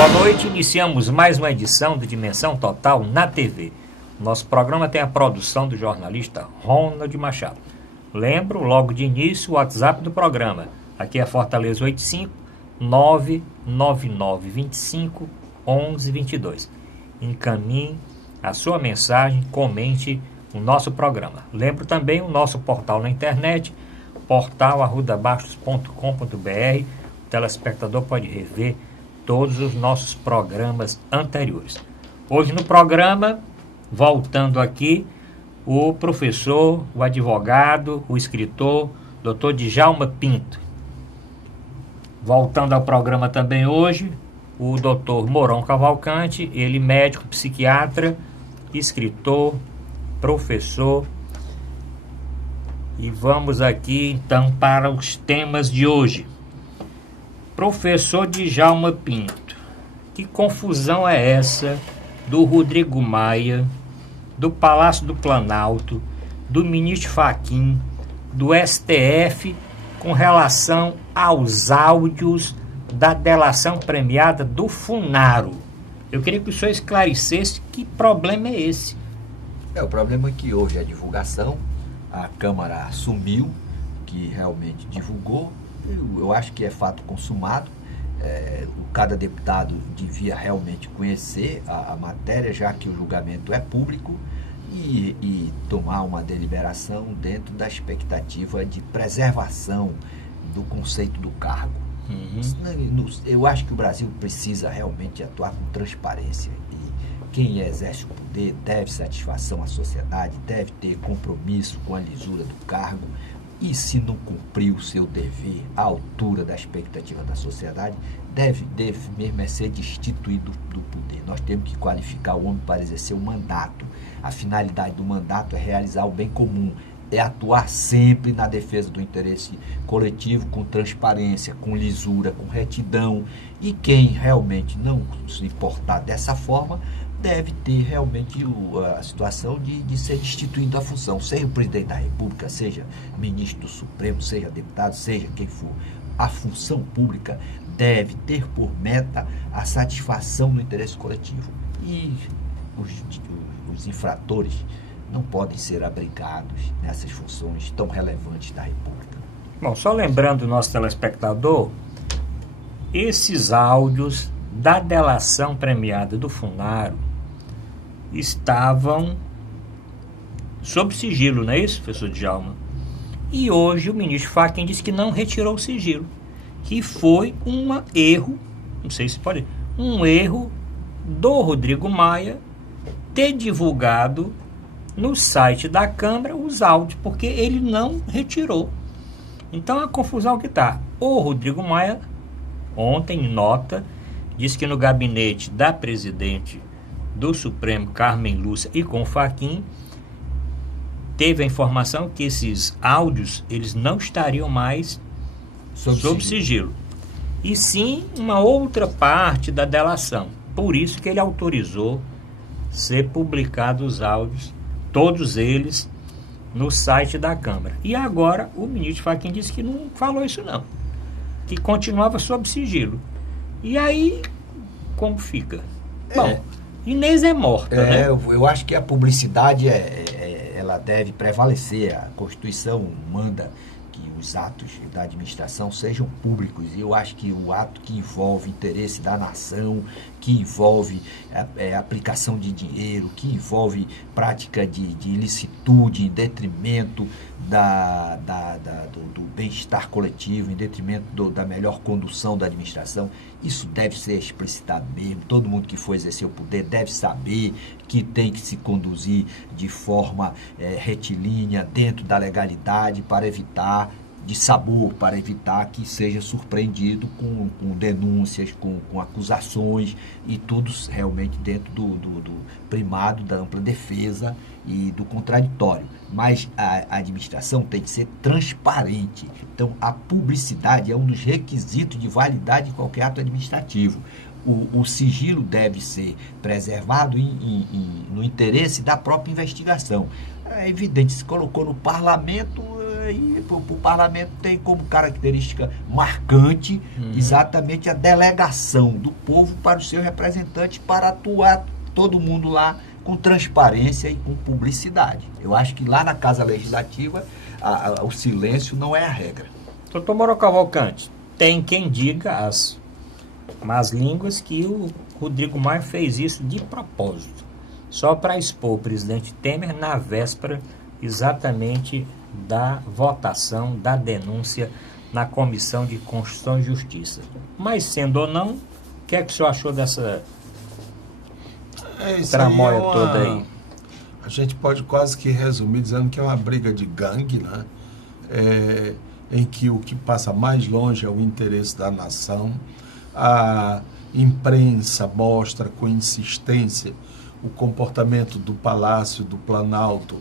Boa noite, iniciamos mais uma edição do Dimensão Total na TV. Nosso programa tem a produção do jornalista Ronald Machado. Lembro, logo de início, o WhatsApp do programa. Aqui é Fortaleza 85 99925 1122. Encaminhe a sua mensagem, comente o nosso programa. Lembro também o nosso portal na internet, portal@arrudabastos.com.br. O telespectador pode rever todos os nossos programas anteriores. Hoje no programa, voltando aqui, o professor, o advogado, o escritor, Dr. Djalma Pinto. Voltando ao programa também hoje, o Dr. Mourão Cavalcante, ele médico, psiquiatra, escritor, professor. E vamos aqui então para os temas de hoje. Professor Djalma Pinto, que confusão é essa do Rodrigo Maia, do Palácio do Planalto, do ministro Fachin, do STF, com relação aos áudios da delação premiada do Funaro? Eu queria que o senhor esclarecesse que problema é esse. O problema é que hoje a divulgação, a Câmara assumiu que realmente divulgou. Eu acho que é fato consumado. Cada deputado devia realmente conhecer a matéria, já que o julgamento é público, e tomar uma deliberação dentro da expectativa de preservação do conceito do cargo. Eu acho que o Brasil precisa realmente atuar com transparência, e quem exerce o poder deve satisfação à sociedade, deve ter compromisso com a lisura do cargo, e se não cumprir o seu dever à altura da expectativa da sociedade, deve mesmo ser destituído do poder. Nós temos que qualificar o homem para exercer o mandato. A finalidade do mandato é realizar o bem comum, é atuar sempre na defesa do interesse coletivo, com transparência, com lisura, com retidão. E quem realmente não se importar dessa forma, deve ter realmente a situação de ser destituído da função, seja o presidente da República, seja ministro do Supremo, seja deputado, seja quem for. A função pública deve ter por meta a satisfação do interesse coletivo. E os infratores não podem ser abrigados nessas funções tão relevantes da República. Bom, só lembrando o nosso telespectador, esses áudios da delação premiada do Funaro estavam sob sigilo, não é isso, professor Djalma? E hoje o ministro Fachin disse que não retirou o sigilo, que foi um erro, não sei se pode, um erro do Rodrigo Maia ter divulgado no site da Câmara os áudios, porque ele não retirou. Então a confusão que está. O Rodrigo Maia, ontem, em nota, disse que no gabinete da presidente do Supremo, Carmen Lúcia, e com o Fachin, teve a informação que esses áudios eles não estariam mais sob sigilo, e sim uma outra parte da delação. Por isso que ele autorizou ser publicados os áudios, todos eles, no site da Câmara. E agora o ministro Fachin disse que não falou isso não, que continuava sob sigilo. E aí, como fica? Bom, Inês é morta, né? Eu acho que a publicidade ela deve prevalecer. A Constituição manda que os atos da administração sejam públicos. E eu acho que o ato que envolve interesse da nação, que envolve aplicação de dinheiro, que envolve prática de ilicitude em detrimento do bem-estar coletivo, em detrimento da melhor condução da administração, isso deve ser explicitado mesmo. Todo mundo que for exercer o poder deve saber que tem que se conduzir de forma retilínea, dentro da legalidade, para evitar para evitar que seja surpreendido com denúncias, com acusações, e tudo realmente dentro do primado da ampla defesa e do contraditório. Mas a administração tem que ser transparente. Então, a publicidade é um dos requisitos de validade de qualquer ato administrativo. O sigilo deve ser preservado no interesse da própria investigação. É evidente, se colocou no parlamento, aí para o parlamento tem como característica marcante exatamente a delegação do povo para os seus representantes para atuar todo mundo lá com transparência e com publicidade. Eu acho que lá na Casa Legislativa o silêncio não é a regra. Doutor Mauro Cavalcante, tem quem diga as más línguas que o Rodrigo Maia fez isso de propósito, só para expor o presidente Temer na véspera exatamente da votação da denúncia na Comissão de Constituição e Justiça. Mas sendo ou não, o que é que o senhor achou dessa tramóia toda aí? A gente pode quase que resumir dizendo que é uma briga de gangue, né? Em que o que passa mais longe é o interesse da nação. A imprensa mostra com insistência o comportamento do Palácio do Planalto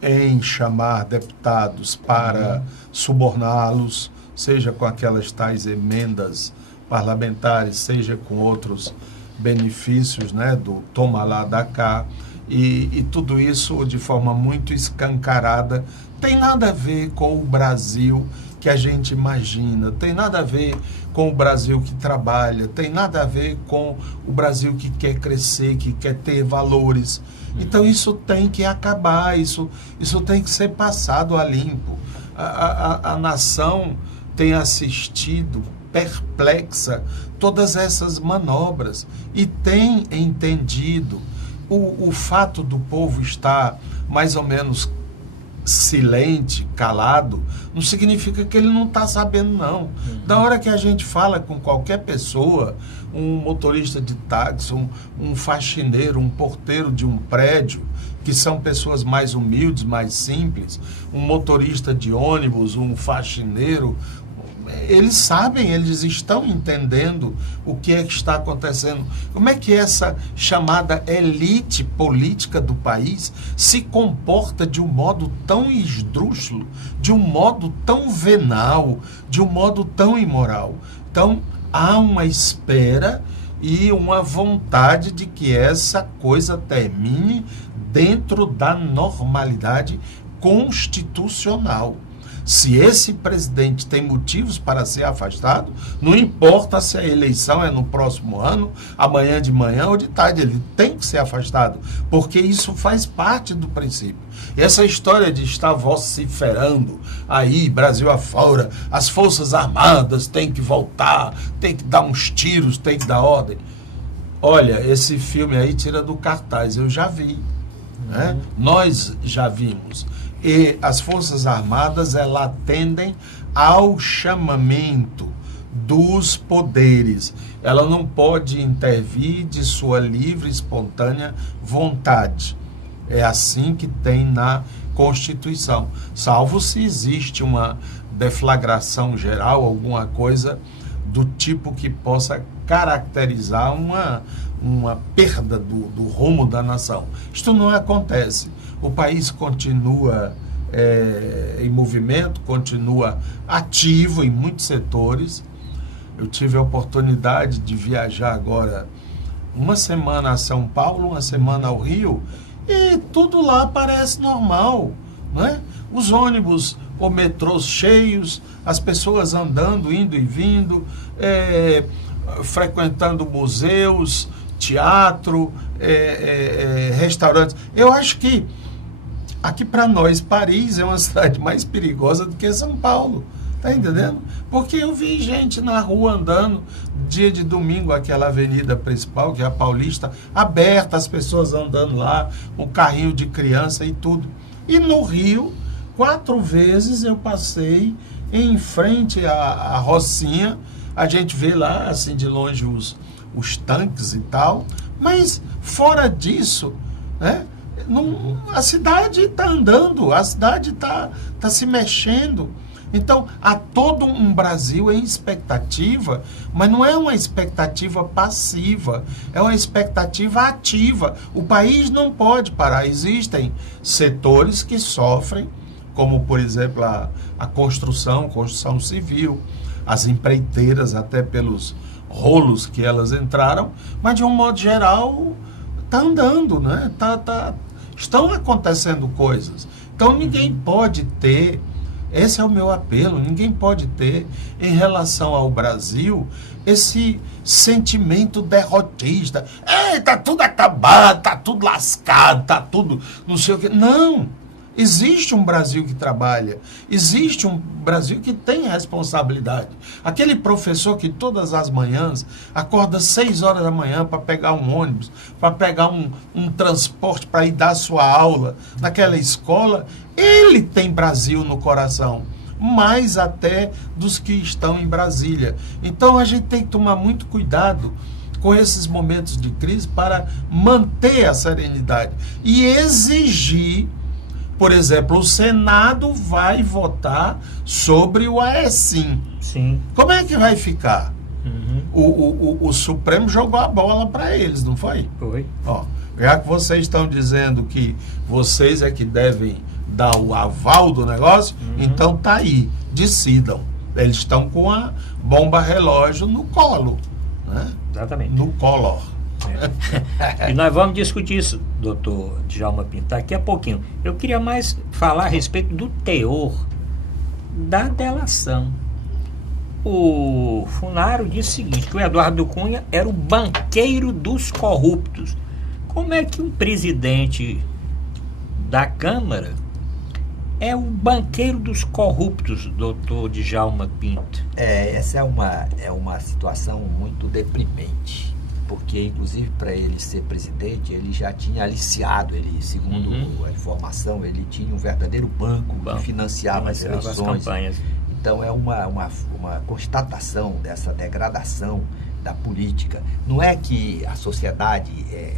em chamar deputados para suborná-los, seja com aquelas tais emendas parlamentares, seja com outros benefícios, né, do toma lá, dá cá, e tudo isso de forma muito escancarada. Tem nada a ver com o Brasil que a gente imagina, tem nada a ver com o Brasil que trabalha, tem nada a ver com o Brasil que quer crescer, que quer ter valores. Então isso tem que acabar, isso tem que ser passado a limpo. A nação tem assistido perplexa todas essas manobras e tem entendido. O fato do povo estar mais ou menos silente, calado, não significa que ele não está sabendo, não. Da hora que a gente fala com qualquer pessoa, um motorista de táxi, um faxineiro, um porteiro de um prédio, que são pessoas mais humildes, mais simples, um motorista de ônibus, um faxineiro, eles sabem, eles estão entendendo o que é que está acontecendo. Como é que essa chamada elite política do país se comporta de um modo tão esdrúxulo, de um modo tão venal, de um modo tão imoral? Então, há uma espera e uma vontade de que essa coisa termine dentro da normalidade constitucional. Se esse presidente tem motivos para ser afastado, não importa se a eleição é no próximo ano, amanhã de manhã ou de tarde, ele tem que ser afastado, porque isso faz parte do princípio. E essa história de estar vociferando aí, Brasil afora, as Forças Armadas têm que voltar, tem que dar uns tiros, tem que dar ordem. Olha, esse filme aí tira do cartaz, eu já vi, né? Nós já vimos. E as Forças Armadas, elas atendem ao chamamento dos poderes. Ela não pode intervir de sua livre e espontânea vontade. É assim que tem na Constituição. Salvo se existe uma deflagração geral, alguma coisa do tipo que possa caracterizar uma perda do rumo da nação. Isto não acontece. O país continua em movimento, continua ativo em muitos setores. Eu tive a oportunidade de viajar agora uma semana a São Paulo, uma semana ao Rio, e tudo lá parece normal, não é? Os ônibus ou metrôs cheios, as pessoas andando, indo e vindo, frequentando museus, teatro, restaurantes. Eu acho que aqui para nós, Paris é uma cidade mais perigosa do que São Paulo. Tá entendendo? Porque eu vi gente na rua andando, dia de domingo, aquela avenida principal, que é a Paulista, aberta, as pessoas andando lá, um carrinho de criança e tudo. E no Rio, 4 vezes eu passei em frente à Rocinha, a gente vê lá, assim, de longe os tanques e tal, mas fora disso, né? A cidade está andando, a cidade está se mexendo. Então, há todo um Brasil em expectativa, mas não é uma expectativa passiva, é uma expectativa ativa. O país não pode parar. Existem setores que sofrem, como, por exemplo, a construção civil, as empreiteiras, até pelos rolos que elas entraram, mas, de um modo geral, está andando, né? Estão acontecendo coisas. Então, ninguém pode ter Esse é o meu apelo. Ninguém pode ter, em relação ao Brasil, esse sentimento derrotista. Tá tudo acabado, tá tudo lascado, tá tudo não sei o quê. Não! Existe um Brasil que trabalha, existe um Brasil que tem responsabilidade. Aquele professor que todas as manhãs acorda 6 horas da manhã para pegar um ônibus, para pegar um transporte para ir dar sua aula naquela escola, ele tem Brasil no coração, mais até dos que estão em Brasília. Então a gente tem que tomar muito cuidado com esses momentos de crise para manter a serenidade e exigir. Por exemplo, o Senado vai votar sobre o AECIM. Sim. Como é que vai ficar? Uhum. O Supremo jogou a bola para eles, não foi? Foi. Ó, já que vocês estão dizendo que vocês é que devem dar o aval do negócio, então tá aí, decidam. Eles estão com a bomba relógio no colo, né? Exatamente. No color. E nós vamos discutir isso, doutor Djalma Pinto, daqui a pouquinho. Eu queria mais falar a respeito do teor da delação. O Funaro disse o seguinte, que o Eduardo Cunha era o banqueiro dos corruptos. Como é que um presidente da Câmara é o banqueiro dos corruptos, doutor Djalma Pinto? Essa é uma situação muito deprimente. Porque, inclusive, para ele ser presidente, ele já tinha aliciado, segundo a informação, ele tinha um verdadeiro banco que financiava as eleições. As campanhas. Então, é uma constatação dessa degradação da política. Não é que a sociedade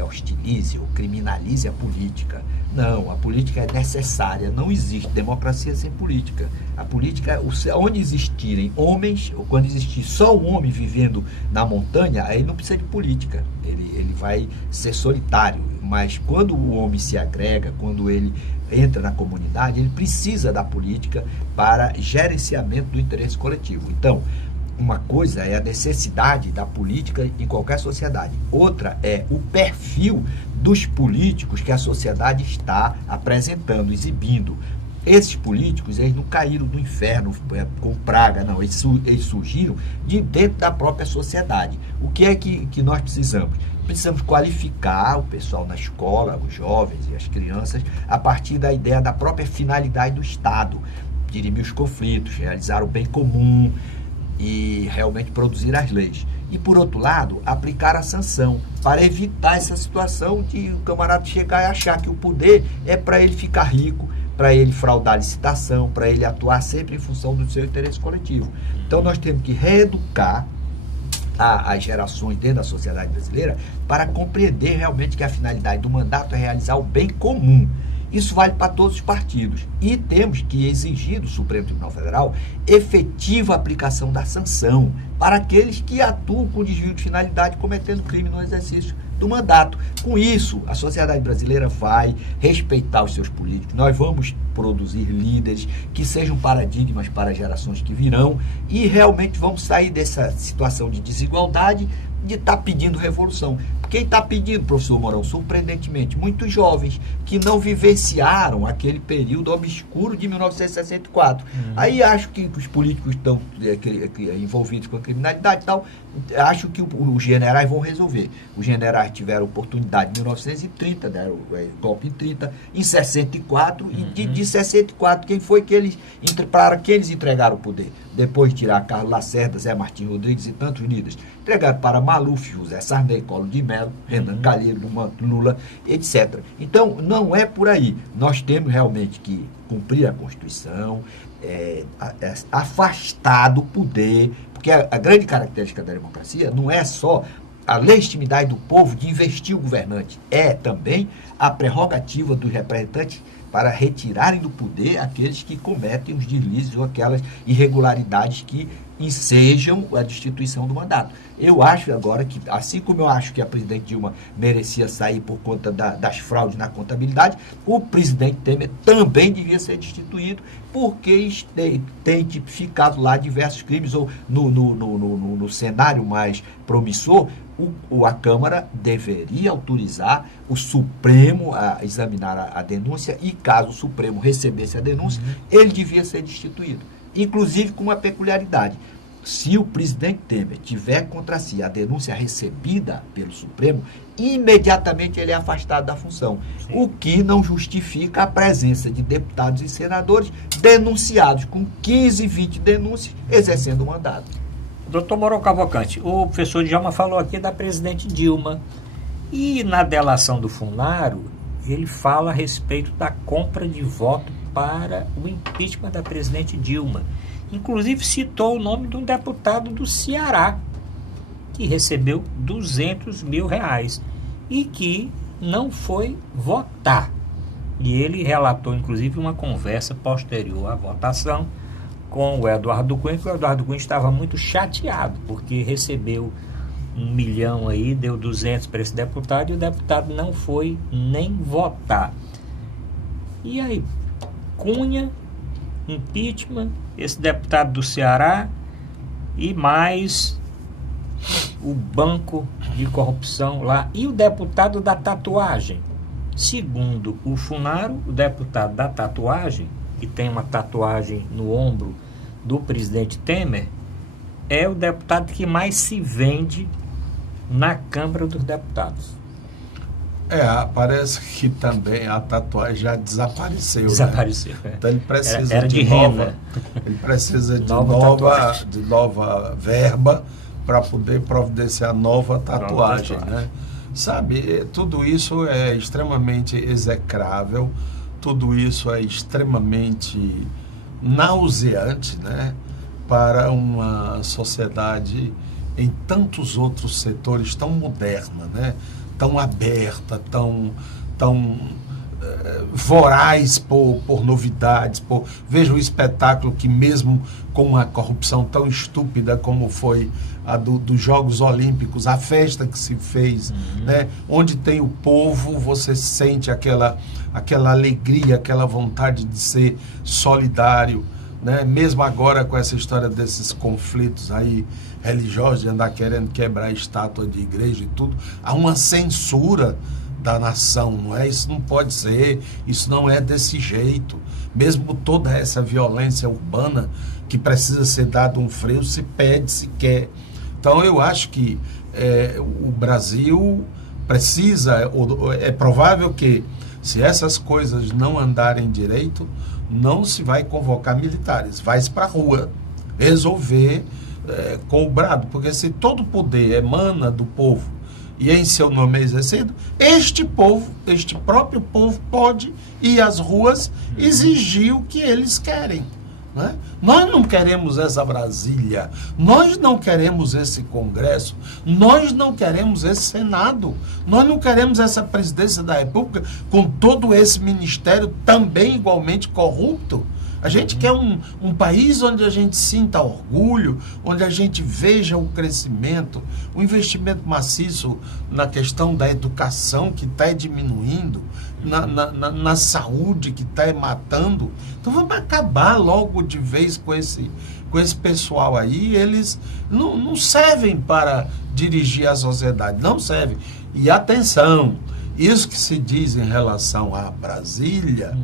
hostilize ou criminalize a política. Não, a política é necessária. Não existe democracia sem política. A política, onde existirem homens, ou quando existir só um homem vivendo na montanha, aí não precisa de política. Ele vai ser solitário. Mas quando o homem se agrega, quando ele entra na comunidade, ele precisa da política para gerenciamento do interesse coletivo. Então, uma coisa é a necessidade da política em qualquer sociedade. Outra é o perfil dos políticos que a sociedade está apresentando, exibindo. Esses políticos, eles não caíram do inferno com praga, não. Eles surgiram de dentro da própria sociedade. O que é que nós precisamos? Precisamos qualificar o pessoal na escola, os jovens e as crianças, a partir da ideia da própria finalidade do Estado. Dirimir os conflitos, realizar o bem comum, e realmente produzir as leis. E, por outro lado, aplicar a sanção para evitar essa situação de o camarada chegar e achar que o poder é para ele ficar rico, para ele fraudar a licitação, para ele atuar sempre em função do seu interesse coletivo. Então, nós temos que reeducar as gerações dentro da sociedade brasileira para compreender realmente que a finalidade do mandato é realizar o bem comum. Isso vale para todos os partidos. E temos que exigir do Supremo Tribunal Federal efetiva aplicação da sanção para aqueles que atuam com desvio de finalidade cometendo crime no exercício do mandato. Com isso, a sociedade brasileira vai respeitar os seus políticos. Nós vamos produzir líderes que sejam paradigmas para as gerações que virão e realmente vamos sair dessa situação de desigualdade, de estar pedindo revolução. Quem está pedindo, professor Mourão, surpreendentemente, muitos jovens que não vivenciaram aquele período obscuro de 1964. Aí acho que os políticos estão envolvidos com a criminalidade e tal, acho que os generais vão resolver. Os generais tiveram oportunidade em 1930, deram o golpe em 30, em 64, e de 64, quem foi que eles, para que eles entregaram o poder? Depois de tirar Carlos Lacerda, Zé Martinho Rodrigues e tantos líderes, entregaram para Maluf, José Sarney, Collor de Mello, Renan Calheiros, Lula, etc. Então, não é por aí. Nós temos realmente que cumprir a Constituição, afastar do poder, porque a grande característica da democracia não é só a legitimidade do povo de investir o governante, é também a prerrogativa dos representantes para retirarem do poder aqueles que cometem os deslizes ou aquelas irregularidades que ensejam a destituição do mandato. Eu acho agora que, assim como eu acho que a presidente Dilma merecia sair por conta das fraudes na contabilidade, o presidente Temer também devia ser destituído, porque tem tipificado lá diversos crimes, ou no cenário mais promissor, a Câmara deveria autorizar o Supremo a examinar a denúncia, e caso o Supremo recebesse a denúncia, ele devia ser destituído. Inclusive com uma peculiaridade: se o presidente Temer tiver contra si a denúncia recebida pelo Supremo, imediatamente ele é afastado da função. Sim. O que não justifica a presença de deputados e senadores denunciados com 15, 20 denúncias, exercendo o mandato. Doutor Moro Cavalcante, o professor Djalma falou aqui da presidente Dilma, e na delação do Funaro, ele fala a respeito da compra de voto para o impeachment da presidente Dilma. Inclusive citou o nome de um deputado do Ceará, que recebeu R$200 mil e que não foi votar. E ele relatou, inclusive, uma conversa posterior à votação com o Eduardo Cunha, que o Eduardo Cunha estava muito chateado, porque recebeu 1 milhão aí, deu 200 para esse deputado, e o deputado não foi nem votar. E aí, Cunha, impeachment, esse deputado do Ceará e mais o banco de corrupção lá, e o deputado da tatuagem. Segundo o Funaro, o deputado da tatuagem, que tem uma tatuagem no ombro do presidente Temer, é o deputado que mais se vende na Câmara dos Deputados. Parece que também a tatuagem já desapareceu. Desapareceu. Né? Então ele precisa era de nova, ele precisa de nova verba para poder providenciar nova tatuagem. Né? Sabe, tudo isso é extremamente execrável, tudo isso é extremamente nauseante, né, para uma sociedade em tantos outros setores tão moderna, né, tão aberta, tão voraz por novidades. Veja o espetáculo que, mesmo com uma corrupção tão estúpida como foi a dos Jogos Olímpicos, a festa que se fez, né, onde tem o povo, você sente aquela alegria, aquela vontade de ser solidário, né? Mesmo agora com essa história desses conflitos aí religiosos, de andar querendo quebrar a estátua de igreja e tudo, há uma censura da nação, não é? Isso não pode ser, isso não é desse jeito. Mesmo toda essa violência urbana que precisa ser dado um freio, se pede, se quer. Então eu acho que o Brasil precisa, é provável que, se essas coisas não andarem direito, não se vai convocar militares, vai-se para a rua resolver com o brado, porque se todo poder emana do povo e em seu nome é exercido, este próprio povo pode ir às ruas exigir o que eles querem. Né? Nós não queremos essa Brasília, nós não queremos esse Congresso, nós não queremos esse Senado, nós não queremos essa presidência da República com todo esse ministério também igualmente corrupto. A gente quer um país onde a gente sinta orgulho, onde a gente veja o crescimento, o investimento maciço na questão da educação, que está diminuindo, na saúde, que está matando. Então vamos acabar logo de vez com esse pessoal aí. Eles não servem para dirigir a sociedade, não servem. E atenção, isso que se diz em relação a Brasília...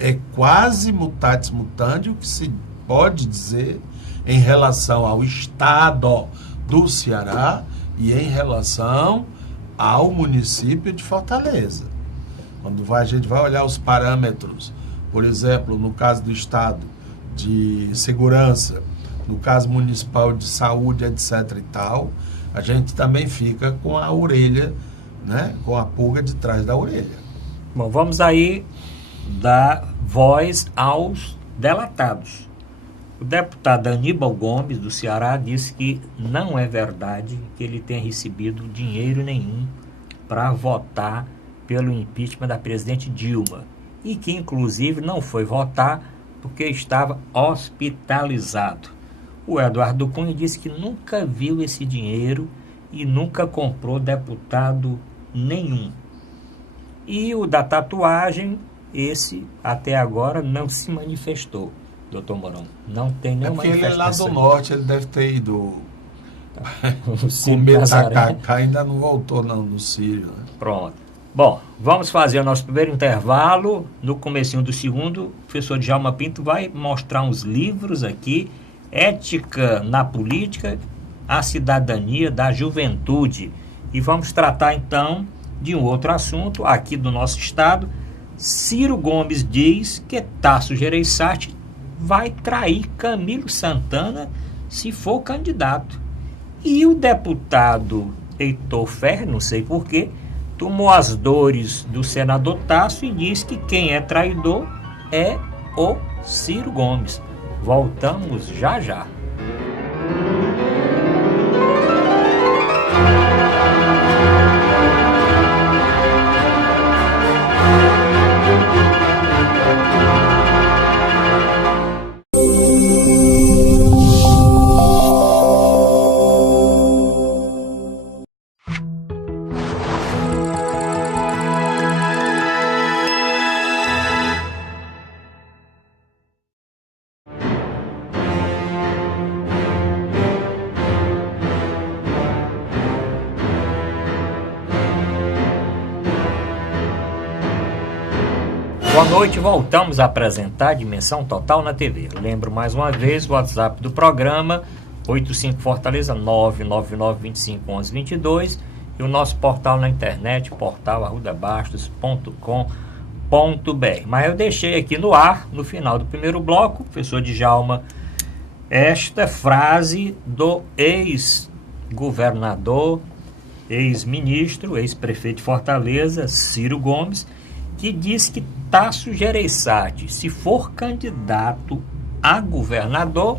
é quase mutatis mutandis o que se pode dizer em relação ao estado do Ceará e em relação ao município de Fortaleza. Quando a gente vai olhar os parâmetros, por exemplo, no caso do estado de segurança, no caso municipal de saúde, etc. e tal, a gente também fica com a orelha, né, com a pulga de trás da orelha. Bom, vamos aí dar voz aos delatados. O deputado Aníbal Gomes, do Ceará, disse que não é verdade que ele tenha recebido dinheiro nenhum para votar pelo impeachment da presidente Dilma, e que, inclusive, não foi votar porque estava hospitalizado. O Eduardo Cunha disse que nunca viu esse dinheiro e nunca comprou deputado nenhum. E o da tatuagem, esse até agora não se manifestou, doutor Mourão. Não tem nenhuma manifestação. Porque ele é lá do norte, ele deve ter ido comer tacacá, ainda não voltou não do Círio. Né? Pronto. Bom, vamos fazer o nosso primeiro intervalo. No comecinho do segundo, o professor Djalma Pinto vai mostrar uns livros aqui, Ética na Política, a Cidadania da Juventude. E vamos tratar então de um outro assunto aqui do nosso estado. Ciro Gomes diz que Tasso Gereissati vai trair Camilo Santana se for candidato. E o deputado Heitor Ferrer, não sei porquê, tomou as dores do senador Tasso e diz que quem é traidor é o Ciro Gomes. Voltamos já já. Boa noite, voltamos a apresentar Dimensão Total na TV. Lembro mais uma vez o WhatsApp do programa, 85 Fortaleza 999251122 e o nosso portal na internet, portal@arrudabastos.com.br. Mas eu deixei aqui no ar, no final do primeiro bloco, professor Djalma, esta frase do ex-governador, ex-ministro, ex-prefeito de Fortaleza, Ciro Gomes, que diz que Tasso Gereissati, se for candidato a governador,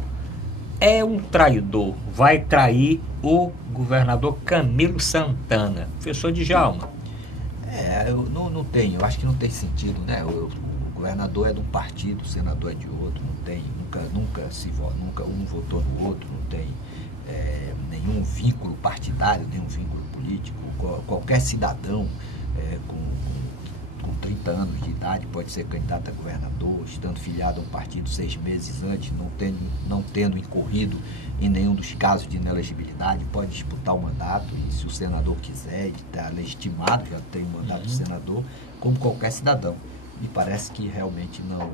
é um traidor, vai trair o governador Camilo Santana. Professor Djalma. Eu não tenho, eu acho que não tem sentido, né? O governador é de um partido, o senador é de outro, não tem, nunca um votou no outro, não tem nenhum vínculo partidário, nenhum vínculo político. Qualquer cidadão com 30 anos de idade pode ser candidato a governador, estando filiado a um partido 6 meses antes, não tendo incorrido em nenhum dos casos de inelegibilidade, pode disputar o mandato, e se o senador quiser, está legitimado, já tem o mandato do senador, como qualquer cidadão. Me parece que realmente não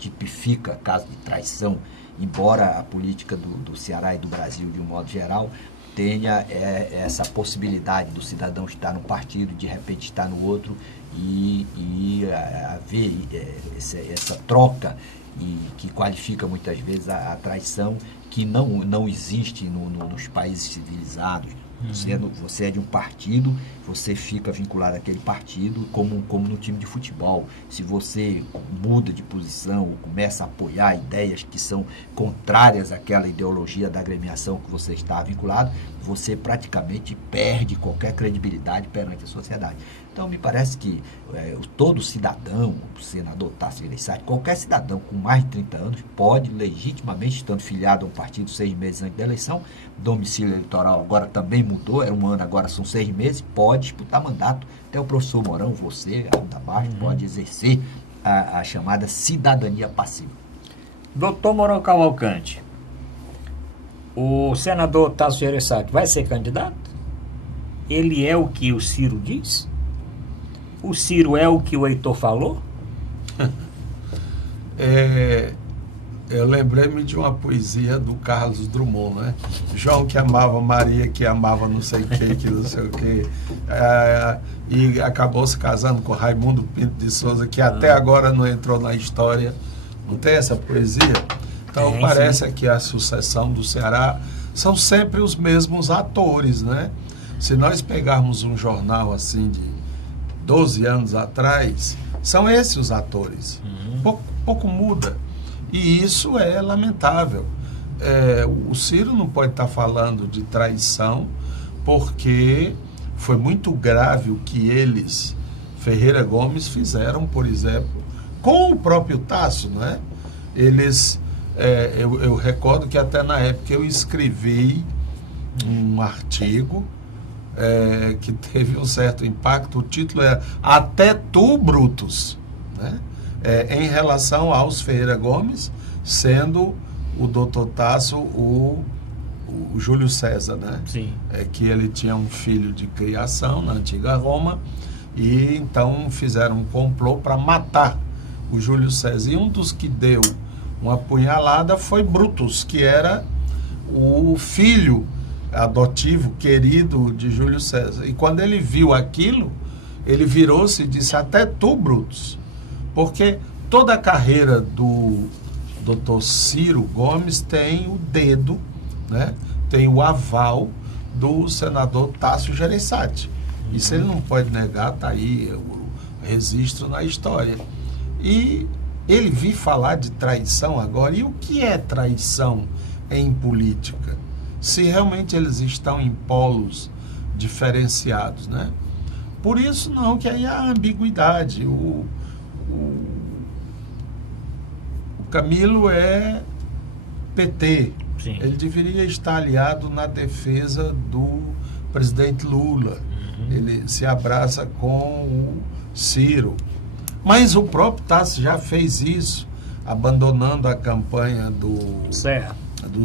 tipifica caso de traição, embora a política do Ceará e do Brasil, de um modo geral, tenha essa possibilidade do cidadão estar num partido, de repente estar no outro, e haver essa troca que qualifica muitas vezes a traição, que não existe nos países civilizados. Você é de um partido, você fica vinculado àquele partido como no time de futebol. Se você muda de posição ou começa a apoiar ideias que são contrárias àquela ideologia da agremiação que você está vinculado, você praticamente perde qualquer credibilidade perante a sociedade. Então, me parece que todo cidadão, o senador Tasso Gereissati, qualquer cidadão com mais de 30 anos pode legitimamente, estando filiado a um partido 6 meses antes da eleição, domicílio eleitoral agora também mudou, era um ano, agora são 6 meses, pode disputar mandato. Até o professor Mourão, você, da Baixa, pode exercer a chamada cidadania passiva. Doutor Mourão Cavalcante, o senador Tasso Gereissati vai ser candidato? Ele é o que o Ciro diz? O Ciro é o que o Heitor falou? Eu lembrei-me de uma poesia do Carlos Drummond, né? João que amava Maria, que amava não sei o que não sei o que, e acabou se casando com Raimundo Pinto de Souza, que até agora não entrou na história. Não tem essa poesia? Então parece que a sucessão do Ceará são sempre os mesmos atores, né? Se nós pegarmos um jornal assim de 12 anos atrás, são esses os atores. Pouco muda. E isso é lamentável. O Ciro não pode estar falando de traição, porque foi muito grave o que eles, Ferreira Gomes, fizeram, por exemplo, com o próprio Tasso, não é? Eles eu recordo que até na época eu escrevi um artigo que teve um certo impacto. O título era Até Tu, Brutus, né? Em relação aos Ferreira Gomes, sendo o doutor Tasso o Júlio César, né? Sim. Que ele tinha um filho de criação na antiga Roma, e então fizeram um complô para matar o Júlio César. E um dos que deu uma punhalada foi Brutus, que era o filho adotivo, querido de Júlio César. E quando ele viu aquilo, ele virou-se e disse: até tu, Brutus. Porque toda a carreira do doutor Ciro Gomes tem o dedo, né? Tem o aval do senador Tasso Gereissati. Isso ele não pode negar, está aí o registro na história. E ele vi falar de traição agora. E o que é traição em política? Se realmente eles estão em polos diferenciados, né? Por isso não, que aí há ambiguidade. O Camilo é PT. Sim. Ele deveria estar aliado na defesa do presidente Lula. Ele se abraça com o Ciro. Mas o próprio Tasso já fez isso, abandonando a campanha do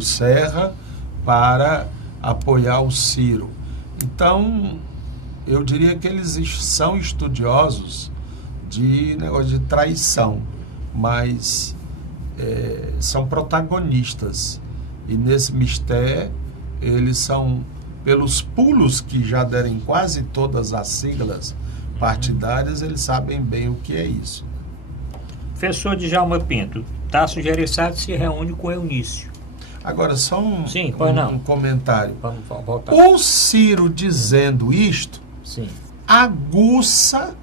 Serra para apoiar o Ciro. Então, eu diria que eles são estudiosos de negócio de traição, mas são protagonistas. E nesse mistério, eles são, pelos pulos que já deram em quase todas as siglas partidárias, eles sabem bem o que é isso. Professor Djalma Pinto, Tasso Gereissati se reúne com Eunício. Agora, só um comentário. Vamos voltar. O Ciro dizendo isto, sim, aguça,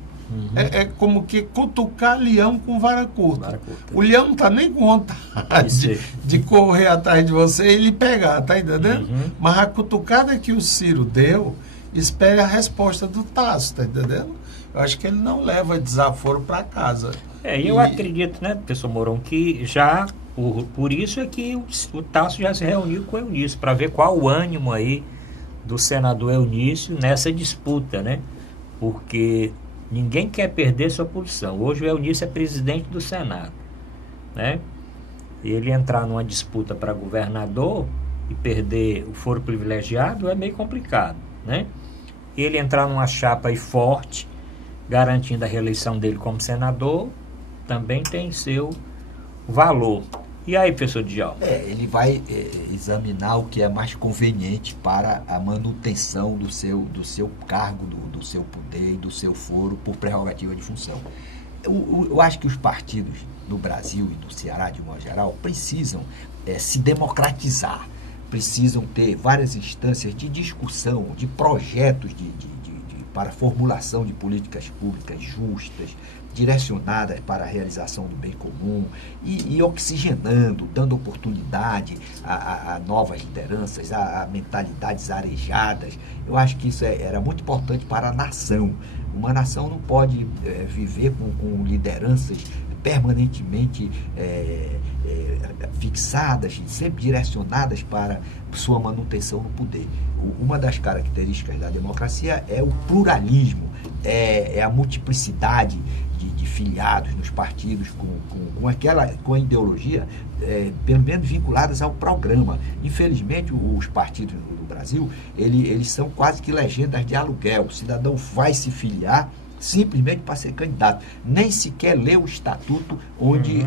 é como que cutucar leão com vara curta. O leão não está nem com vontade de correr atrás de você e lhe pegar, tá entendendo? Mas a cutucada que o Ciro deu, espere a resposta do Tasso, tá entendendo? Eu acho que ele não leva desaforo para casa. Eu acredito, né, professor Mourão, que já, por isso é que o Tasso já se reuniu com o Eunício, para ver qual o ânimo aí do senador Eunício nessa disputa, né? Porque ninguém quer perder sua posição. Hoje o Eunício é presidente do Senado, né? Ele entrar numa disputa para governador e perder o foro privilegiado é meio complicado, né? Ele entrar numa chapa aí forte, garantindo a reeleição dele como senador, também tem seu valor. E aí, professor Djalma? Ele vai examinar o que é mais conveniente para a manutenção do seu cargo, do seu poder e do seu foro por prerrogativa de função. Eu acho que os partidos do Brasil e do Ceará, de modo geral, precisam se democratizar, precisam ter várias instâncias de discussão, de projetos para a formulação de políticas públicas justas, direcionadas para a realização do bem comum e oxigenando, dando oportunidade a novas lideranças, a mentalidades arejadas. Eu acho que isso era muito importante para a nação. Uma nação não pode viver com lideranças permanentemente fixadas, sempre direcionadas para sua manutenção no poder. Uma das características da democracia é o pluralismo, é a multiplicidade de filiados nos partidos com a ideologia pelo menos vinculadas ao programa. Infelizmente, os partidos do Brasil, eles são quase que legendas de aluguel. O cidadão vai se filiar simplesmente para ser candidato. Nem sequer lê o estatuto onde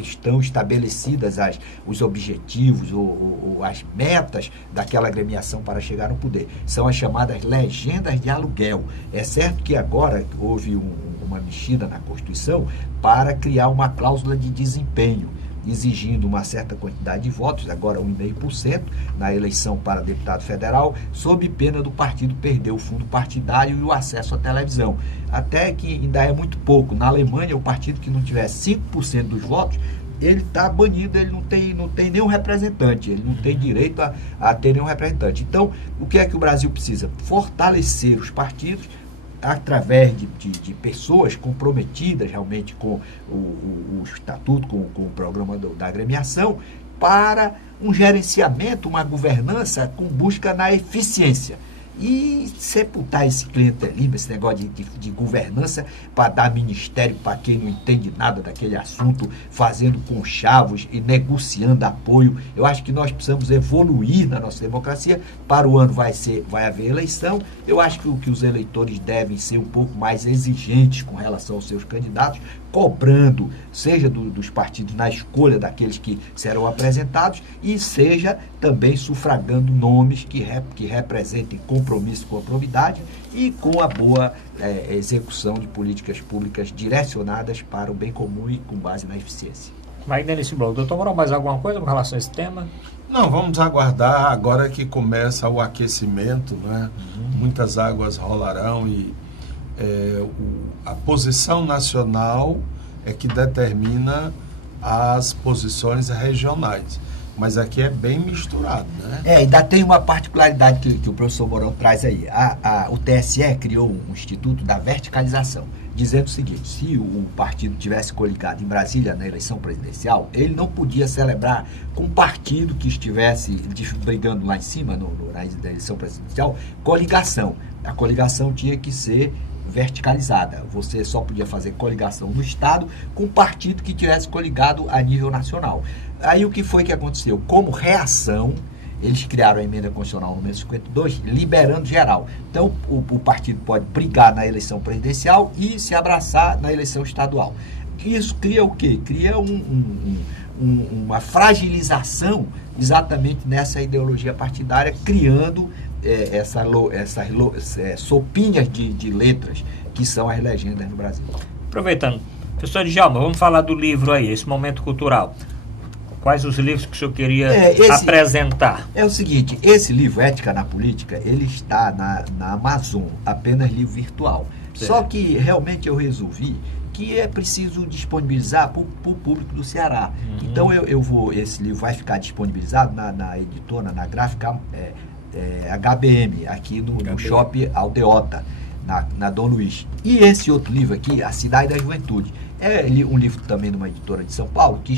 estão estabelecidas os objetivos ou as metas daquela agremiação para chegar no poder. São as chamadas legendas de aluguel. É certo que agora houve uma mexida na Constituição para criar uma cláusula de desempenho, exigindo uma certa quantidade de votos, agora 1,5%, na eleição para deputado federal, sob pena do partido perder o fundo partidário e o acesso à televisão. Até que ainda é muito pouco. Na Alemanha, o partido que não tiver 5% dos votos, ele está banido, ele não tem nenhum representante, ele não tem direito a ter nenhum representante. Então, o que é que o Brasil precisa? Fortalecer os partidos, através de pessoas comprometidas realmente com o estatuto, com o programa da agremiação, para um gerenciamento, uma governança com busca na eficiência. E sepultar esse clientelismo, esse negócio de governança para dar ministério para quem não entende nada daquele assunto, fazendo conchavos e negociando apoio. Eu acho que nós precisamos evoluir na nossa democracia. Para o ano vai haver eleição. Eu acho que os eleitores devem ser um pouco mais exigentes com relação aos seus candidatos, cobrando, seja dos partidos na escolha daqueles que serão apresentados, e seja também sufragando nomes que representem compromisso com a probidade e com a boa execução de políticas públicas direcionadas para o bem comum e com base na eficiência. Vai nesse bloco. Doutor Mourão, mais alguma coisa com relação a esse tema? Não, vamos aguardar agora que começa o aquecimento, né? Muitas águas rolarão e a posição nacional é que determina as posições regionais. Mas aqui é bem misturado, né? Ainda tem uma particularidade que o professor Mourão traz aí. O TSE criou um instituto da verticalização, dizendo o seguinte: se o partido tivesse coligado em Brasília na eleição presidencial, ele não podia celebrar com um partido que estivesse brigando lá em cima, na eleição presidencial, coligação. A coligação tinha que ser verticalizada. Você só podia fazer coligação no Estado com um partido que tivesse coligado a nível nacional. Aí o que foi que aconteceu? Como reação, eles criaram a emenda constitucional número 52, liberando geral. Então, o partido pode brigar na eleição presidencial e se abraçar na eleição estadual. Isso cria o quê? Cria uma fragilização exatamente nessa ideologia partidária, criando essas sopinhas de letras que são as legendas no Brasil. Aproveitando, professor Djalma, vamos falar do livro aí, esse momento cultural. Quais os livros que o senhor queria apresentar? É o seguinte, esse livro, Ética na Política, ele está na Amazon, apenas livro virtual. Certo. Só que realmente eu resolvi que é preciso disponibilizar para o público do Ceará. Então esse livro vai ficar disponibilizado na editora, na gráfica HBM, aqui no Shopping Aldeota, na Dom Luiz. E esse outro livro aqui, A Cidade da Juventude, é um livro também de uma editora de São Paulo, que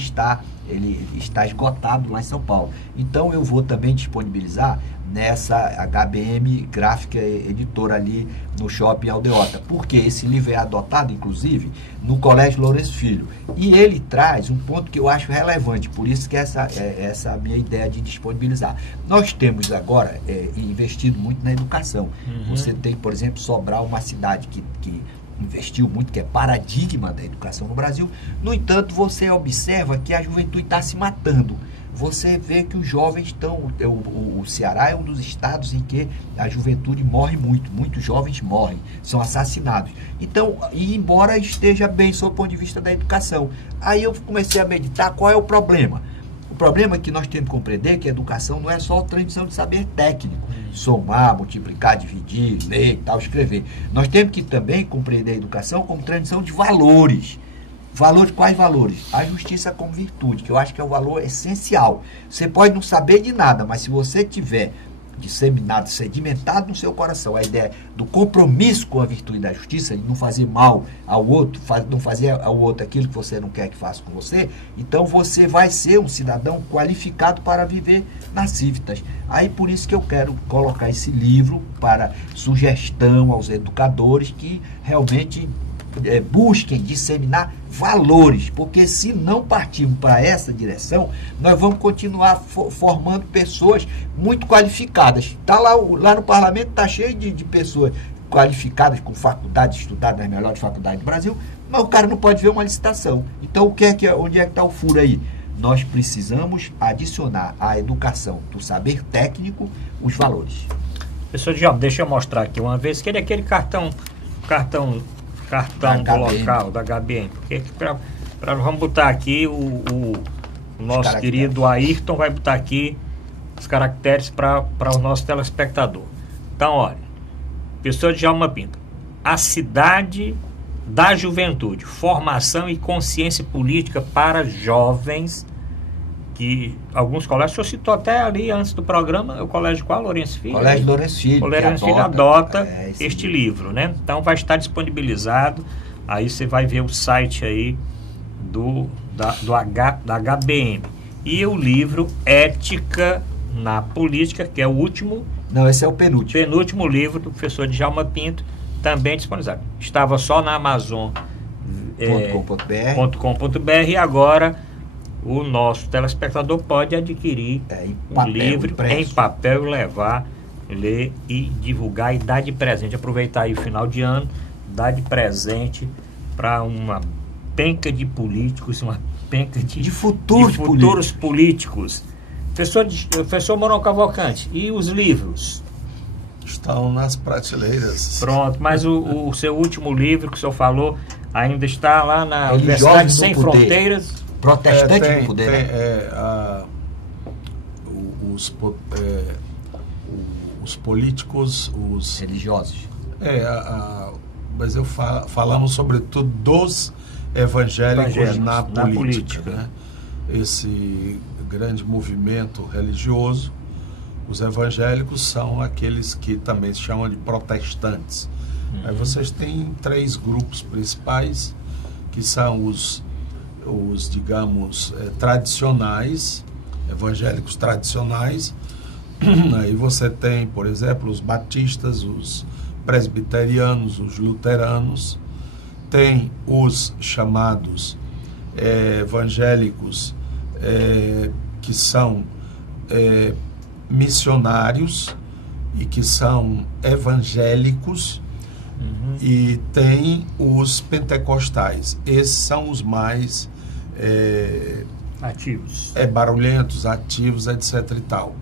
ele está esgotado lá em São Paulo. Então eu vou também disponibilizar nessa HBM Gráfica Editora ali no Shopping Aldeota, porque esse livro é adotado, inclusive, no Colégio Lourenço Filho. E ele traz um ponto que eu acho relevante, por isso que essa é a minha ideia de disponibilizar. Nós temos agora investido muito na educação. Você tem, por exemplo, Sobral, uma cidade que investiu muito, que é paradigma da educação no Brasil. No entanto, você observa que a juventude está se matando. Você vê que os jovens estão... O Ceará é um dos estados em que a juventude morre muito. Muitos jovens morrem, são assassinados. Então, e embora esteja bem sob o ponto de vista da educação, aí eu comecei a meditar qual é o problema. O problema é que nós temos que compreender que a educação não é só a transmissão de saber técnico, somar, multiplicar, dividir, ler e tal, escrever. Nós temos que também compreender a educação como transmissão de valores. Quais valores? A justiça como virtude, que eu acho que é o valor essencial. Você pode não saber de nada, mas se você tiver disseminado, sedimentado no seu coração a ideia do compromisso com a virtude da justiça, de não fazer mal ao outro, não fazer ao outro aquilo que você não quer que faça com você, então você vai ser um cidadão qualificado para viver nas cívitas. Aí por isso que eu quero colocar esse livro para sugestão aos educadores que realmente busquem disseminar valores, porque se não partirmos para essa direção, nós vamos continuar formando pessoas muito qualificadas. Tá lá no parlamento está cheio de pessoas qualificadas, com faculdade, estudadas nas melhores faculdades do Brasil, mas o cara não pode ver uma licitação. Então onde é que está o furo aí? Nós precisamos adicionar à educação do saber técnico os valores. Professor Djalma, deixa eu mostrar aqui uma vez que ele é aquele cartão do local, da HBM. Porque vamos botar aqui o nosso querido Ayrton vai botar aqui os caracteres para o nosso telespectador. Então, olha, professor Djalma Pinto, A Cidade da Juventude, Formação e Consciência Política para Jovens que alguns colégios, o senhor citou até ali antes do programa, o colégio qual? Lourenço Filho? Colégio Lourenço Filho. O Lourenço Filho adota este livro. livro, né? Então vai estar disponibilizado, aí você vai ver o site aí da HBM. E o livro Ética na Política, que é o último... Não, esse é o penúltimo. Penúltimo livro do professor Djalma Pinto, também disponibilizado. Estava só na Amazon.com.br e agora o nosso telespectador pode adquirir um livro em papel e levar, ler e divulgar e dar de presente. Aproveitar aí o final de ano, dar de presente para uma penca de políticos, uma penca de futuros políticos. Professor Manuel Cavalcante, e os livros? Estão nas prateleiras. Pronto, mas o seu último livro que o senhor falou ainda está lá na Universidade Sem Fronteiras. Protestante no Poder. Os políticos, os religiosos. Mas falamos sobretudo dos evangélicos na política. Né? Esse grande movimento religioso, os evangélicos são aqueles que também se chamam de protestantes. Aí vocês têm 3 grupos principais, que são os digamos, tradicionais, evangélicos tradicionais. Aí você tem, por exemplo, os batistas, os presbiterianos, os luteranos, tem os chamados evangélicos que são missionários e que são evangélicos, e tem os pentecostais. Esses são os mais ativos, barulhentos, ativos, etc. e tal.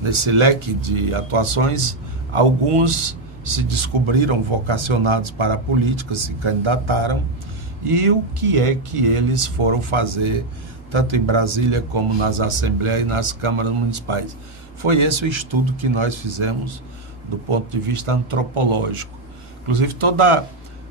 Nesse leque de atuações, alguns se descobriram vocacionados para a política, se candidataram, e o que é que eles foram fazer, tanto em Brasília como nas assembleias e nas câmaras municipais? Foi esse o estudo que nós fizemos do ponto de vista antropológico. Inclusive toda,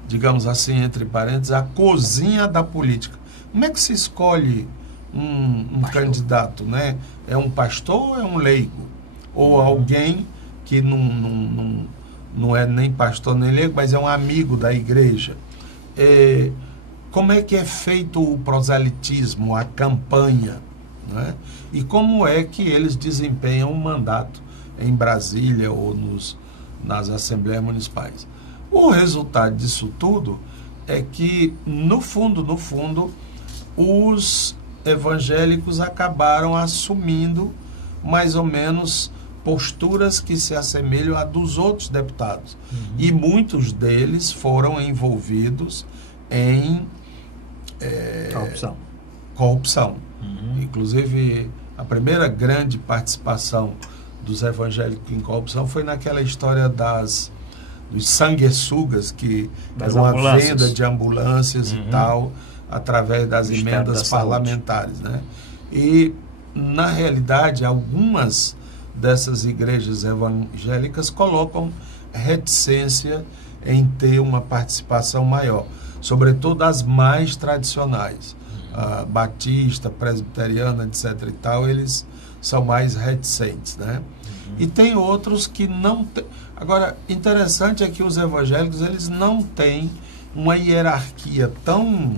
digamos assim, entre parênteses, a cozinha da política. Como é que se escolhe um candidato, né? É um pastor ou é um leigo? Ou alguém que não é nem pastor nem leigo, mas é um amigo da igreja? Como é que é feito o proselitismo, a campanha, né? E como é que eles desempenham o mandato em Brasília ou nas assembleias municipais? O resultado disso tudo é que, no fundo, os evangélicos acabaram assumindo mais ou menos posturas que se assemelham à dos outros deputados. E muitos deles foram envolvidos em corrupção. Inclusive, a primeira grande participação dos evangélicos em corrupção foi naquela história dos sanguessugas, que era uma venda de ambulâncias e tal, através das emendas parlamentares, né? E, na realidade, algumas dessas igrejas evangélicas colocam reticência em ter uma participação maior, sobretudo as mais tradicionais. A batista, presbiteriana, etc. e tal, eles são mais reticentes, né? E tem outros que não têm. Agora, interessante é que os evangélicos, eles não têm uma hierarquia tão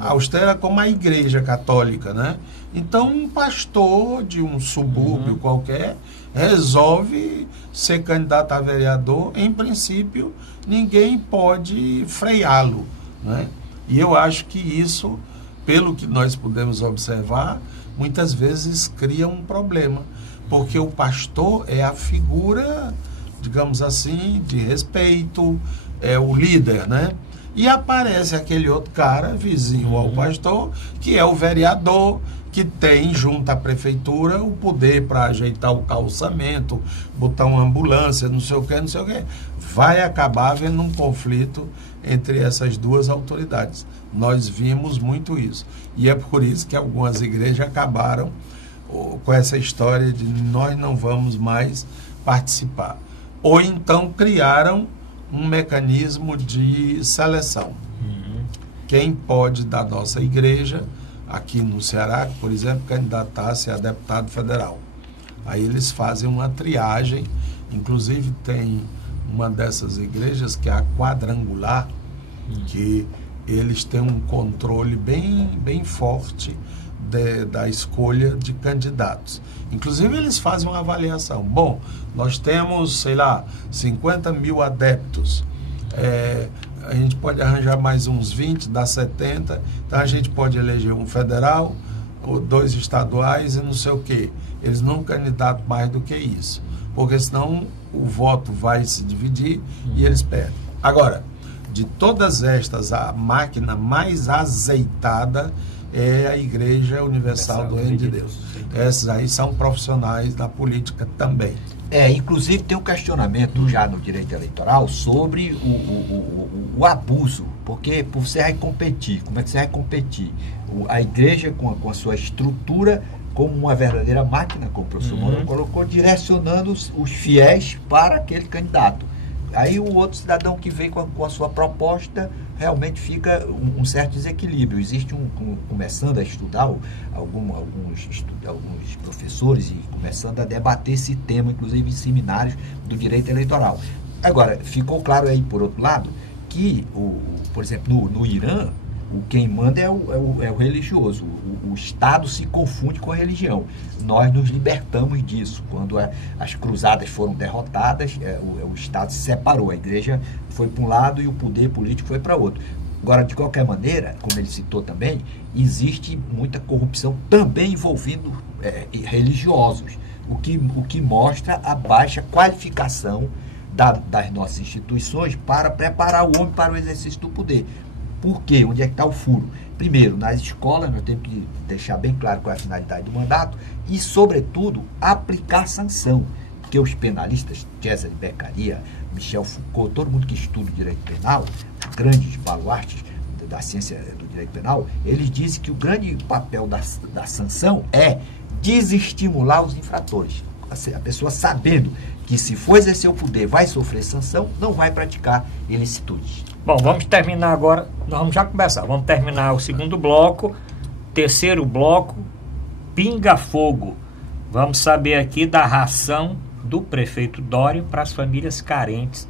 austera como a igreja católica, né? Então, um pastor de um subúrbio qualquer resolve ser candidato a vereador, em princípio, ninguém pode freá-lo, né? E eu acho que isso, pelo que nós podemos observar, muitas vezes cria um problema, porque o pastor é a figura, digamos assim, de respeito, é o líder, né? E aparece aquele outro cara, vizinho ao pastor, que é o vereador, que tem, junto à prefeitura, o poder para ajeitar o calçamento, botar uma ambulância, não sei o que. Vai acabar havendo um conflito entre essas duas autoridades. Nós vimos muito isso. E é por isso que algumas igrejas acabaram com essa história de nós não vamos mais participar. Ou então criaram um mecanismo de seleção. quem pode da nossa igreja, aqui no Ceará, por exemplo, candidatar-se a deputado federal. Aí eles fazem uma triagem, inclusive tem uma dessas igrejas que é a quadrangular, que eles têm um controle bem forte da escolha de candidatos. Inclusive eles fazem uma avaliação. Bom, nós temos, sei lá, 50 mil adeptos. A gente pode arranjar mais uns 20, dá 70. Então a gente pode eleger um federal, ou 2 estaduais e não sei o quê. Eles não candidatam mais do que isso, porque senão o voto vai se dividir e eles perdem. Agora, de todas estas, a máquina mais azeitada é a Igreja Universal do Reino de Deus. Esses aí são profissionais da política também. Inclusive tem um questionamento já no direito eleitoral sobre o abuso, porque você vai competir, como é que você vai competir? A igreja com a sua estrutura como uma verdadeira máquina, como o professor Moura colocou, direcionando os fiéis para aquele candidato. Aí o outro cidadão que vem com a sua proposta, realmente fica um certo desequilíbrio. Existe começando a estudar, alguns professores e começando a debater esse tema, inclusive em seminários do direito eleitoral. Agora, ficou claro aí, por outro lado, que, por exemplo, no Irã, quem manda é o religioso. O Estado se confunde com a religião. Nós nos libertamos disso. Quando as cruzadas foram derrotadas, o Estado se separou. A igreja foi para um lado e o poder político foi para outro. Agora, de qualquer maneira, como ele citou também, existe muita corrupção também envolvendo religiosos, o que mostra a baixa qualificação das nossas instituições para preparar o homem para o exercício do poder. Por quê? Onde é que está o furo? Primeiro, nas escolas, nós temos que deixar bem claro qual é a finalidade do mandato e, sobretudo, aplicar sanção. Porque os penalistas, Cesare Beccaria, Michel Foucault, todo mundo que estuda o direito penal, grandes baluartes da ciência do direito penal, eles dizem que o grande papel da sanção é desestimular os infratores. A pessoa sabendo que se for exercer o poder vai sofrer sanção, não vai praticar ilicitudes. Bom, vamos terminar agora, nós vamos já começar, vamos terminar o segundo bloco, terceiro bloco, Pinga Fogo. Vamos saber aqui da ração do prefeito Dória para as famílias carentes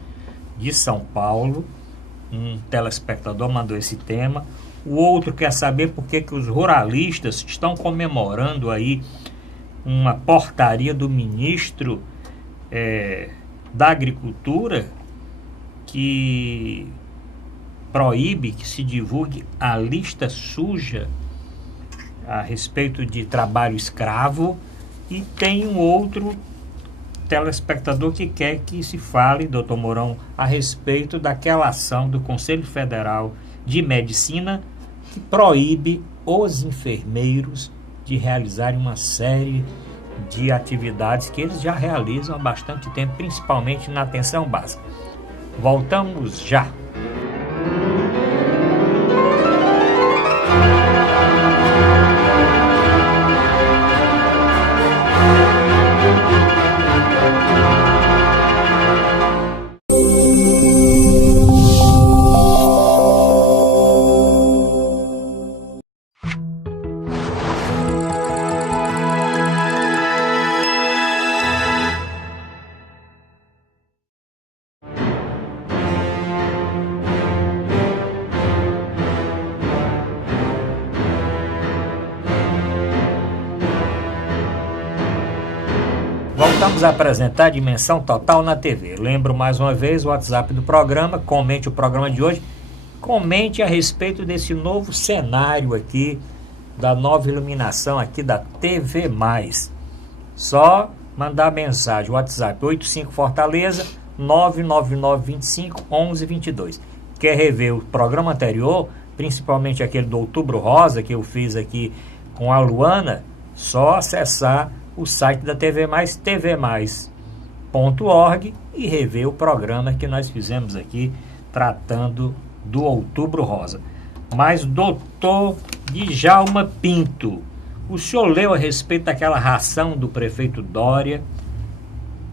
de São Paulo. Um telespectador mandou esse tema. O outro quer saber por que os ruralistas estão comemorando aí uma portaria do ministro da Agricultura que proíbe que se divulgue a lista suja a respeito de trabalho escravo. E tem um outro telespectador que quer que se fale, doutor Mourão, a respeito daquela ação do Conselho Federal de Medicina que proíbe os enfermeiros de realizarem uma série de atividades que eles já realizam há bastante tempo, principalmente na atenção básica. Voltamos já. Voltamos a apresentar Dimensão Total na TV. Lembro mais uma vez o WhatsApp do programa. Comente o programa de hoje. Comente a respeito desse novo cenário aqui, da nova iluminação aqui da TV+. Só mandar mensagem. WhatsApp 85 Fortaleza 999251122. Quer rever o programa anterior, principalmente aquele do Outubro Rosa que eu fiz aqui com a Luana? Só acessar o site da TV+, tvmais.org, e rever o programa que nós fizemos aqui tratando do Outubro Rosa. Mas, doutor Djalma Pinto, o senhor leu a respeito daquela ração do prefeito Dória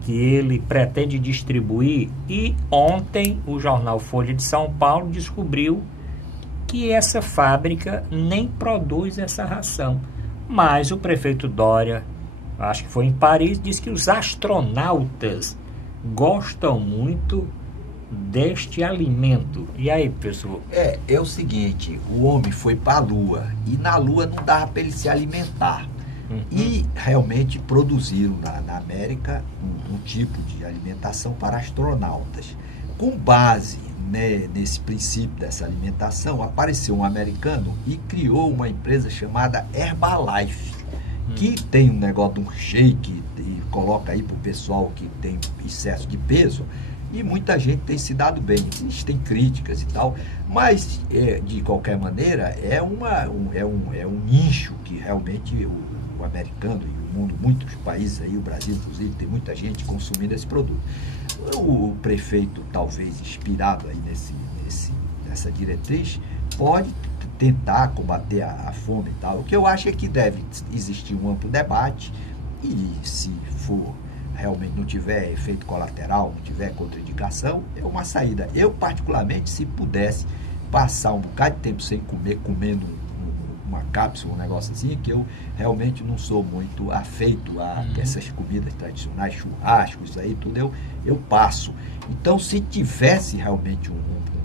que ele pretende distribuir, e ontem o jornal Folha de São Paulo descobriu que essa fábrica nem produz essa ração. Mas o prefeito Dória, acho que foi em Paris, disse que os astronautas gostam muito deste alimento. E aí, pessoal? É o seguinte, o homem foi para a Lua e na Lua não dava para ele se alimentar. E realmente produziram na América um tipo de alimentação para astronautas. Com base, né, nesse princípio dessa alimentação, apareceu um americano e criou uma empresa chamada Herbalife, que tem um negócio de um shake e coloca aí para o pessoal que tem excesso de peso. E muita gente tem se dado bem. Existem críticas e tal, mas de qualquer maneira é um nicho que realmente o americano e o mundo, muitos países aí, o Brasil inclusive, tem muita gente consumindo esse produto. O prefeito, talvez inspirado aí nessa diretriz, pode tentar combater a fome e tal. O que eu acho é que deve existir um amplo debate e, se for realmente não tiver efeito colateral, não tiver contraindicação, é uma saída. Eu, particularmente, se pudesse passar um bocado de tempo sem comer, comendo uma cápsula, um negócio assim, que eu realmente não sou muito afeito a essas comidas tradicionais, churrascos, isso aí tudo, eu passo. Então, se tivesse realmente um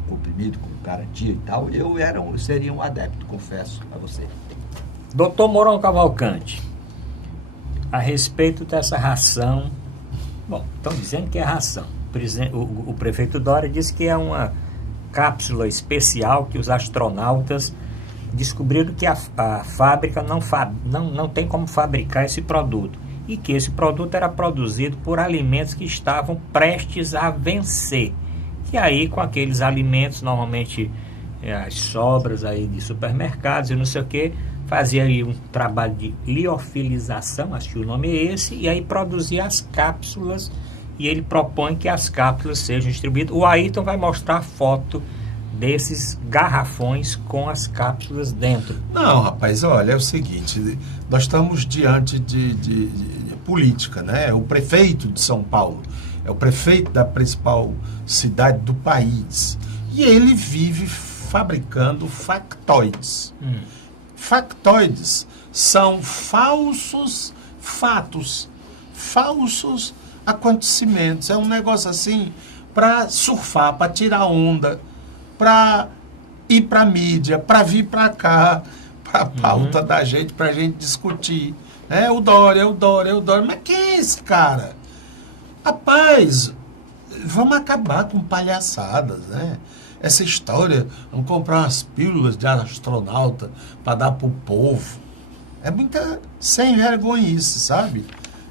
comprimido com garantia e tal, eu seria um adepto, confesso a você. Doutor Mourão Cavalcante, a respeito dessa ração, bom, estão dizendo que é ração. O prefeito Dória disse que é uma cápsula especial que os astronautas descobriram que a fábrica não tem como fabricar esse produto e que esse produto era produzido por alimentos que estavam prestes a vencer. E aí, com aqueles alimentos, normalmente as sobras aí de supermercados e não sei o que, fazia aí um trabalho de liofilização, acho que o nome é esse, e aí produzia as cápsulas, e ele propõe que as cápsulas sejam distribuídas. O Ayrton vai mostrar a foto desses garrafões com as cápsulas dentro. Não, rapaz, olha, é o seguinte, nós estamos diante de política, né? O prefeito de São Paulo é o prefeito da principal cidade do país e ele vive fabricando factoides. Factoides são falsos fatos, falsos acontecimentos. É um negócio assim para surfar, para tirar onda, para ir para a mídia, para vir para cá, para a pauta da gente, para a gente discutir. O Dória. Mas quem é esse cara? Rapaz, vamos acabar com palhaçadas, né? Essa história, vamos comprar umas pílulas de astronauta para dar para o povo. É muita sem vergonhice, sabe?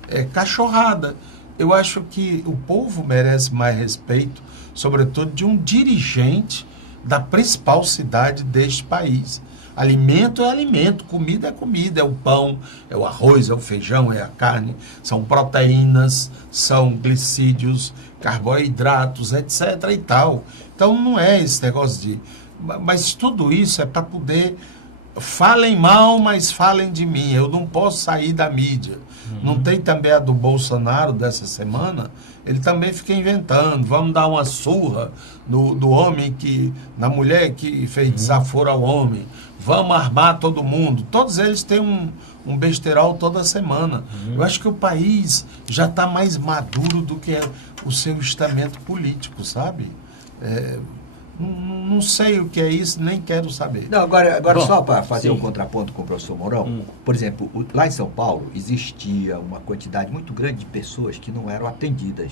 É cachorrada. Eu acho que o povo merece mais respeito, sobretudo de um dirigente da principal cidade deste país. Alimento é alimento, comida é comida, é o pão, é o arroz, é o feijão, é a carne, são proteínas, são glicídios, carboidratos, etc. e tal. Então não é esse negócio de... Mas tudo isso é para poder... Falem mal, mas falem de mim. Eu não posso sair da mídia. Não tem também a do Bolsonaro dessa semana? Ele também fica inventando. Vamos dar uma surra do homem na mulher que fez desaforo ao homem. Vamos armar todo mundo. Todos eles têm um besterol toda semana. Eu acho que o país já está mais maduro do que o seu estamento político, sabe? Não sei o que é isso, nem quero saber. Não, agora só para fazer um contraponto com o professor Mourão, por exemplo, lá em São Paulo existia uma quantidade muito grande de pessoas que não eram atendidas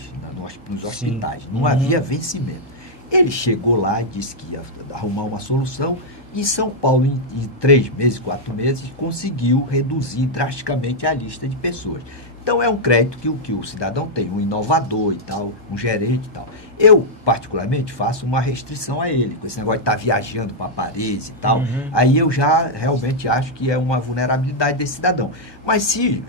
nos hospitais, não havia vencimento. Ele chegou lá e disse que ia arrumar uma solução, e em São Paulo, em 3 meses, 4 meses, conseguiu reduzir drasticamente a lista de pessoas. Então é um crédito que o cidadão tem, um inovador e tal, um gerente e tal. Eu, particularmente, faço uma restrição a ele, com esse negócio de estar viajando para Paris e tal. Aí eu já realmente acho que é uma vulnerabilidade desse cidadão. Mas se,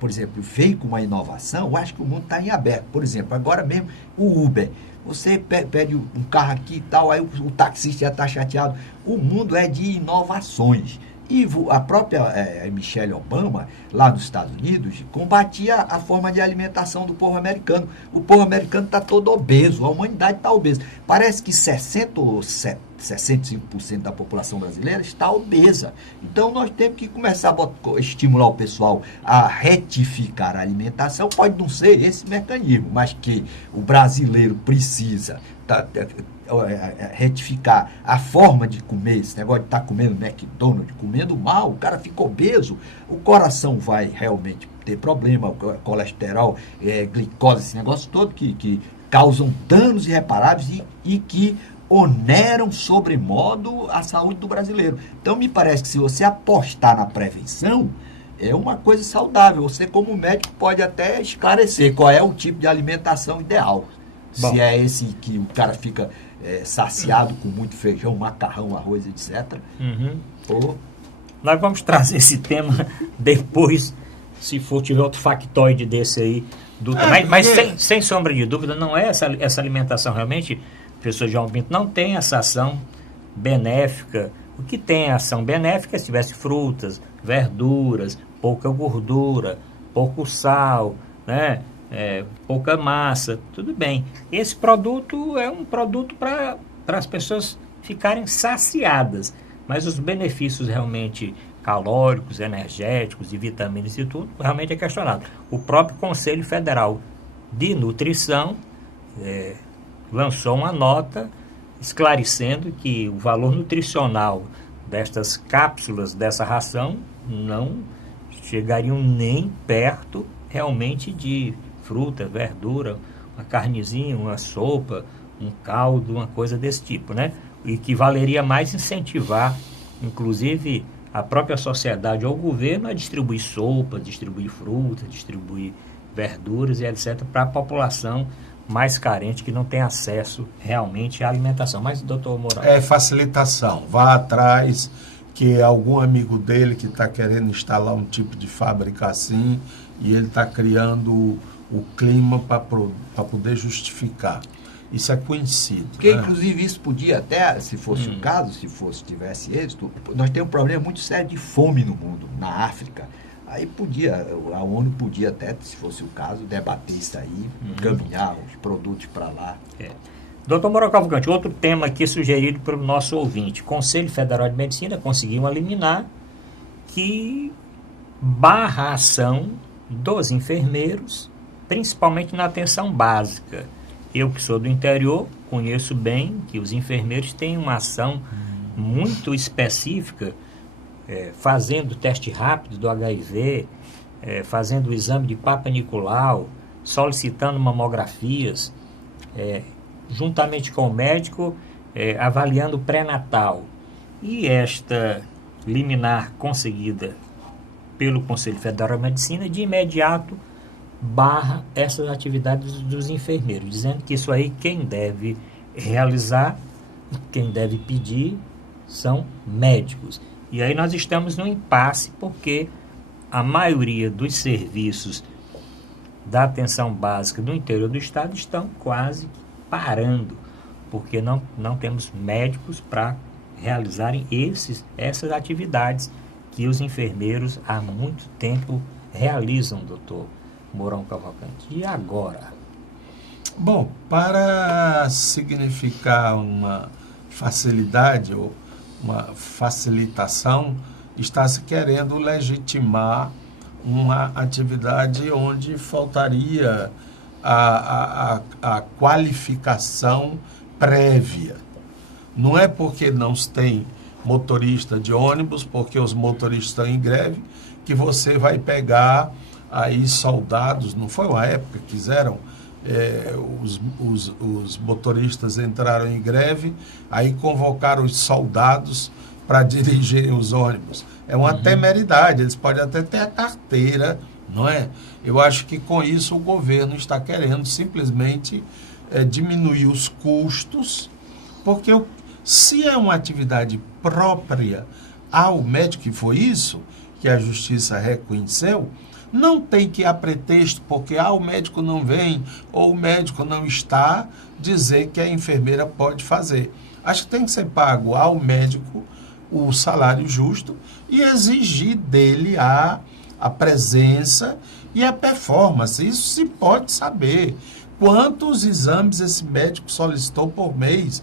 por exemplo, veio com uma inovação, eu acho que o mundo está em aberto. Por exemplo, agora mesmo o Uber. Você pede um carro aqui e tal, aí o taxista já está chateado. O mundo é de inovações. E a própria Michelle Obama, lá nos Estados Unidos, combatia a forma de alimentação do povo americano. O povo americano está todo obeso, a humanidade está obesa. Parece que 60% ou 65% da população brasileira está obesa. Então, nós temos que começar a estimular o pessoal a retificar a alimentação. Pode não ser esse mecanismo, mas que o brasileiro precisa retificar a forma de comer, esse negócio de estar comendo McDonald's, comendo mal, o cara fica obeso, o coração vai realmente ter problema, o colesterol, glicose, esse negócio todo que causam danos irreparáveis e que oneram sobremodo a saúde do brasileiro. Então, me parece que se você apostar na prevenção, é uma coisa saudável. Você, como médico, pode até esclarecer qual é o tipo de alimentação ideal. Bom, se é esse que o cara fica saciado com muito feijão, macarrão, arroz, etc. Ou... Nós vamos trazer esse tema depois, se for tiver outro factoide desse aí. Mas sem sombra de dúvida, não é essa alimentação realmente, professor João Pinto, não tem essa ação benéfica. O que tem ação benéfica é se tivesse frutas, verduras, pouca gordura, pouco sal, né? Pouca massa, tudo bem. Esse produto é um produto para as pessoas ficarem saciadas, mas os benefícios realmente calóricos, energéticos e vitaminas e tudo, realmente é questionado. O próprio Conselho Federal de Nutrição lançou uma nota esclarecendo que o valor nutricional destas cápsulas, dessa ração, não chegariam nem perto realmente de fruta, verdura, uma carnezinha, uma sopa, um caldo, uma coisa desse tipo, né? E que valeria mais incentivar, inclusive, a própria sociedade ou o governo a distribuir sopa, distribuir fruta, distribuir verduras e etc. para a população mais carente que não tem acesso realmente à alimentação. Mas, doutor Mourão... É facilitação. Vá atrás, que algum amigo dele que está querendo instalar um tipo de fábrica assim e ele está criando o clima para poder justificar. Isso é conhecido. Porque, né? Inclusive, isso podia até, se fosse o caso, tivesse êxito, nós temos um problema muito sério de fome no mundo, na África. Aí a ONU podia até, se fosse o caso, debater isso aí, encaminhar os produtos para lá. Doutor Mourão Cavalcante, outro tema aqui sugerido pelo nosso ouvinte. Conselho Federal de Medicina conseguiu eliminar que barra a ação dos enfermeiros, principalmente na atenção básica. Eu que sou do interior, conheço bem que os enfermeiros têm uma ação muito específica, fazendo teste rápido do HIV, fazendo o exame de Papa Nicolau, solicitando mamografias, juntamente com o médico, avaliando o pré-natal. E esta liminar conseguida pelo Conselho Federal de Medicina, de imediato, barra essas atividades dos enfermeiros, dizendo que isso aí quem deve realizar, quem deve pedir são médicos. E aí nós estamos num impasse porque a maioria dos serviços da atenção básica do interior do estado estão quase parando, porque não temos médicos para realizarem essas atividades que os enfermeiros há muito tempo realizam, doutor Mourão Cavalcante. E agora? Bom, para significar uma facilidade ou uma facilitação, está se querendo legitimar uma atividade onde faltaria a qualificação prévia. Não é porque não se tem motorista de ônibus, porque os motoristas estão em greve, que você vai pegar aí soldados. Não foi uma época que quiseram, os motoristas entraram em greve, aí convocaram os soldados para dirigirem os ônibus. É uma temeridade, eles podem até ter a carteira, não é? Eu acho que com isso o governo está querendo simplesmente diminuir os custos, porque se é uma atividade própria ao médico, que foi isso que a justiça reconheceu, não tem que, a pretexto, porque o médico não vem ou o médico não está, dizer que a enfermeira pode fazer. Acho que tem que ser pago ao médico o salário justo e exigir dele a presença e a performance. Isso se pode saber. quantos exames esse médico solicitou por mês,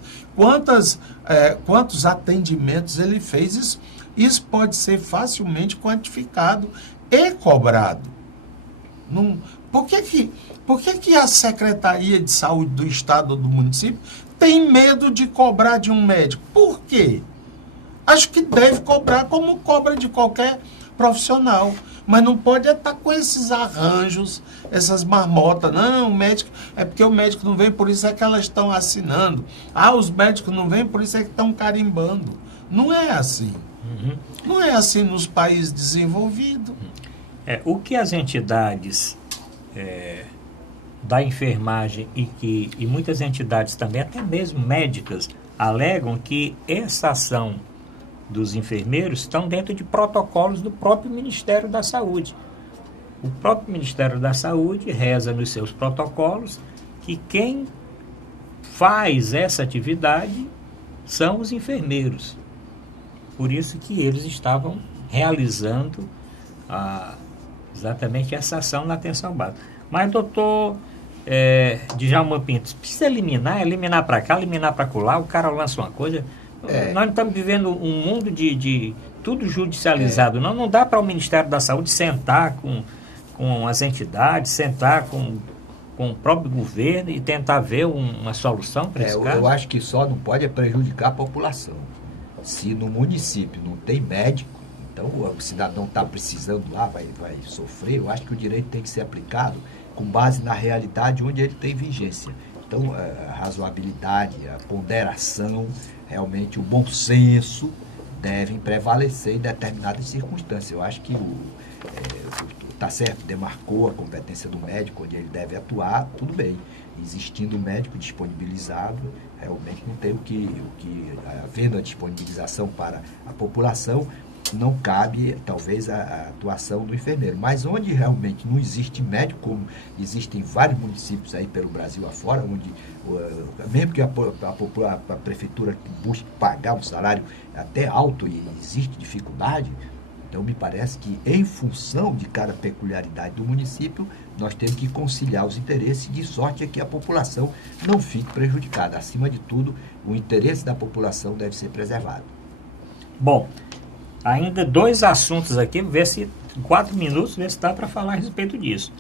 quantos atendimentos ele fez. Isso pode ser facilmente quantificado e cobrado. Por que a Secretaria de Saúde do Estado ou do município tem medo de cobrar de um médico? Por quê? Acho que deve cobrar como cobra de qualquer profissional. Mas não pode estar com esses arranjos, essas marmotas. Não, o médico, é porque o médico não vem, por isso é que elas estão assinando. Os médicos não vêm, por isso é que estão carimbando. Não é assim. Não é assim nos países desenvolvidos. O que as entidades da enfermagem e muitas entidades também, até mesmo médicas, alegam que essa ação dos enfermeiros estão dentro de protocolos do próprio Ministério da Saúde. O próprio Ministério da Saúde reza nos seus protocolos que quem faz essa atividade são os enfermeiros. Por isso que eles estavam realizando exatamente essa ação na atenção básica. Mas, doutor Djalma Pinto, precisa eliminar para cá, eliminar para colar, o cara lança uma coisa. Nós não estamos vivendo um mundo de tudo judicializado. Não dá para o Ministério da Saúde sentar com as entidades, sentar com o próprio governo e tentar ver uma solução para esse caso. Eu acho que só não pode prejudicar a população. Se no município não tem médico, então o cidadão está precisando lá, vai sofrer. Eu acho que o direito tem que ser aplicado com base na realidade onde ele tem vigência. Então, a razoabilidade, a ponderação, realmente o bom senso devem prevalecer em determinadas circunstâncias. Eu acho que está certo, demarcou a competência do médico, onde ele deve atuar, tudo bem. Existindo o médico disponibilizado, realmente não tem havendo a disponibilização para a população, não cabe, talvez, a atuação do enfermeiro. Mas onde realmente não existe médico, como existem vários municípios aí pelo Brasil afora, onde, mesmo que a prefeitura busque pagar um salário até alto e existe dificuldade, então me parece que, em função de cada peculiaridade do município, nós temos que conciliar os interesses, de sorte que a população não fique prejudicada. Acima de tudo, o interesse da população deve ser preservado. Bom, ainda 2 assuntos aqui, ver se 4 minutos, ver se dá para falar a respeito disso.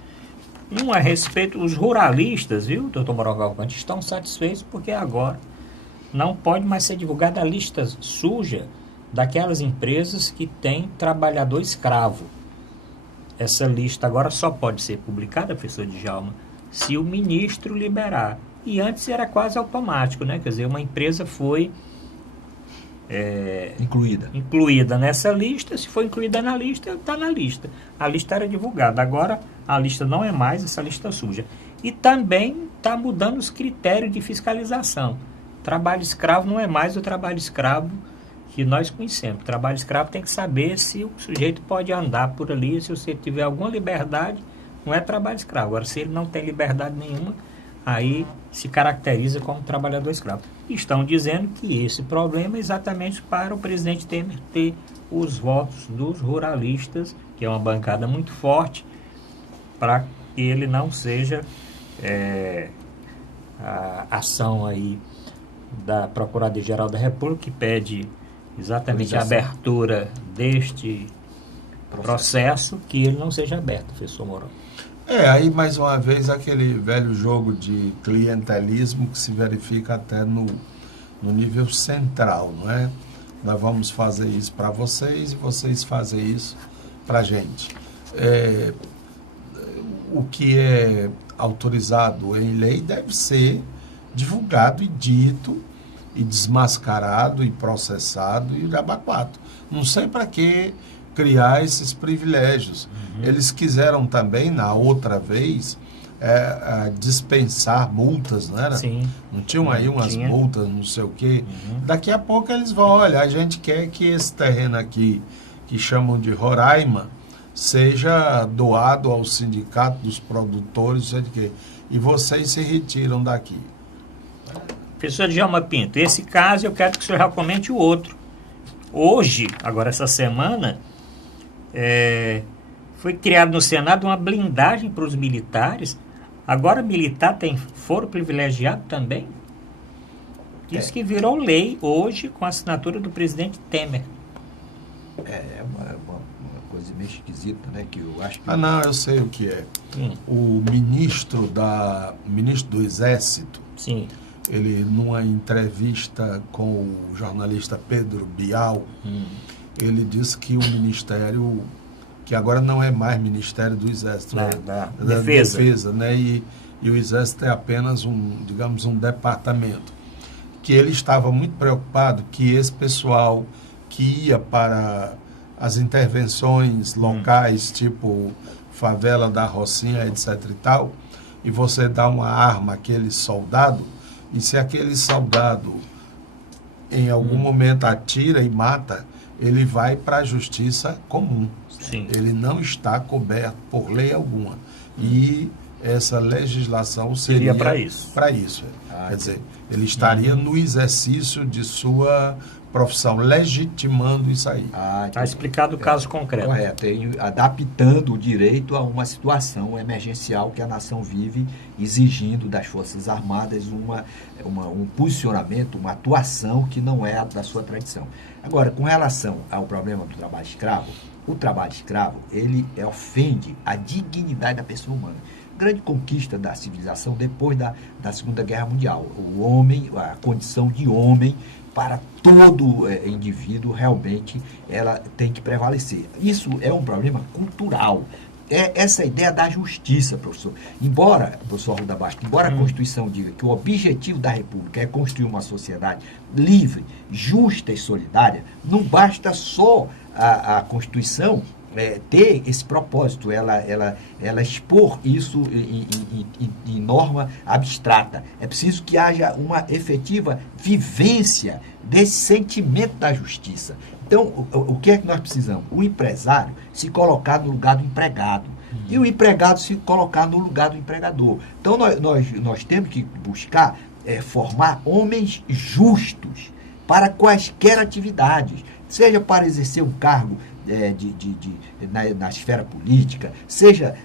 Um a respeito, os ruralistas, viu, doutor Mauro Cavalcante, estão satisfeitos porque agora não pode mais ser divulgada a lista suja daquelas empresas que têm trabalhador escravo. Essa lista agora só pode ser publicada, professor Djalma, se o ministro liberar. E antes era quase automático, né? Quer dizer, uma empresa foi incluída nessa lista, se for incluída na lista, está na lista. A lista era divulgada, agora a lista não é mais essa lista suja. E também está mudando os critérios de fiscalização. Trabalho escravo não é mais o trabalho escravo que nós conhecemos. O trabalho escravo tem que saber se o sujeito pode andar por ali, se você tiver alguma liberdade, não é trabalho escravo. Agora, se ele não tem liberdade nenhuma, aí se caracteriza como trabalhador escravo. Estão dizendo que esse problema é exatamente para o presidente Temer ter os votos dos ruralistas, que é uma bancada muito forte, para que ele não seja a ação aí da Procuradoria-Geral da República, que pede exatamente a abertura deste processo, que ele não seja aberto, professor Mourão. Aí mais uma vez aquele velho jogo de clientelismo que se verifica até no nível central, não é? Nós vamos fazer isso para vocês e vocês fazem isso para a gente. O que é autorizado em lei deve ser divulgado e dito e desmascarado e processado e abacado. Não sei para que criar esses privilégios. Eles quiseram também, na outra vez, dispensar multas, não era? Sim. Não tinham aí umas multas, não sei o quê? Daqui a pouco eles vão, olha, a gente quer que esse terreno aqui, que chamam de Roraima, seja doado ao sindicato dos produtores, não sei de quê. E vocês se retiram daqui. Professor Djalma Pinto, esse caso eu quero que o senhor já comente o outro. Hoje, agora essa semana, foi criado no Senado uma blindagem para os militares Agora, militar tem foro privilegiado também? Diz que virou lei hoje com a assinatura do presidente Temer. É uma coisa meio esquisita, né? Que eu acho que... Não, eu sei o que é. O ministro do Exército, sim, ele, numa entrevista com o jornalista Pedro Bial, ele disse que o ministério, que agora não é mais Ministério do Exército, da Defesa, né? E o Exército é apenas digamos, um departamento. Que ele estava muito preocupado que esse pessoal que ia para as intervenções locais, tipo favela da Rocinha, etc. e tal, e você dá uma arma àquele soldado, e se aquele soldado em algum momento atira e mata, ele vai para a justiça comum. Sim. Ele não está coberto por lei alguma. E essa legislação seria para isso. Quer dizer, ele estaria no exercício de sua profissão, legitimando isso aí. Está explicado o caso concreto. Correto, adaptando o direito a uma situação emergencial que a nação vive, exigindo das Forças Armadas um posicionamento, uma atuação que não é a da sua tradição. Agora, com relação ao problema do trabalho escravo, o trabalho escravo, ele ofende a dignidade da pessoa humana. Grande conquista da civilização depois da Segunda Guerra Mundial. O homem, a condição de homem, para todo indivíduo, realmente, ela tem que prevalecer. Isso é um problema cultural. É essa ideia da justiça, professor. Professor Arruda Bastos, embora a Constituição diga que o objetivo da República é construir uma sociedade livre, justa e solidária, não basta só a Constituição ter esse propósito, ela expor isso em norma abstrata. É preciso que haja uma efetiva vivência desse sentimento da justiça. Então, o que é que nós precisamos? O empresário se colocar no lugar do empregado e o empregado se colocar no lugar do empregador. Então, nós temos que buscar formar homens justos para quaisquer atividades, seja para exercer um cargo na esfera política, seja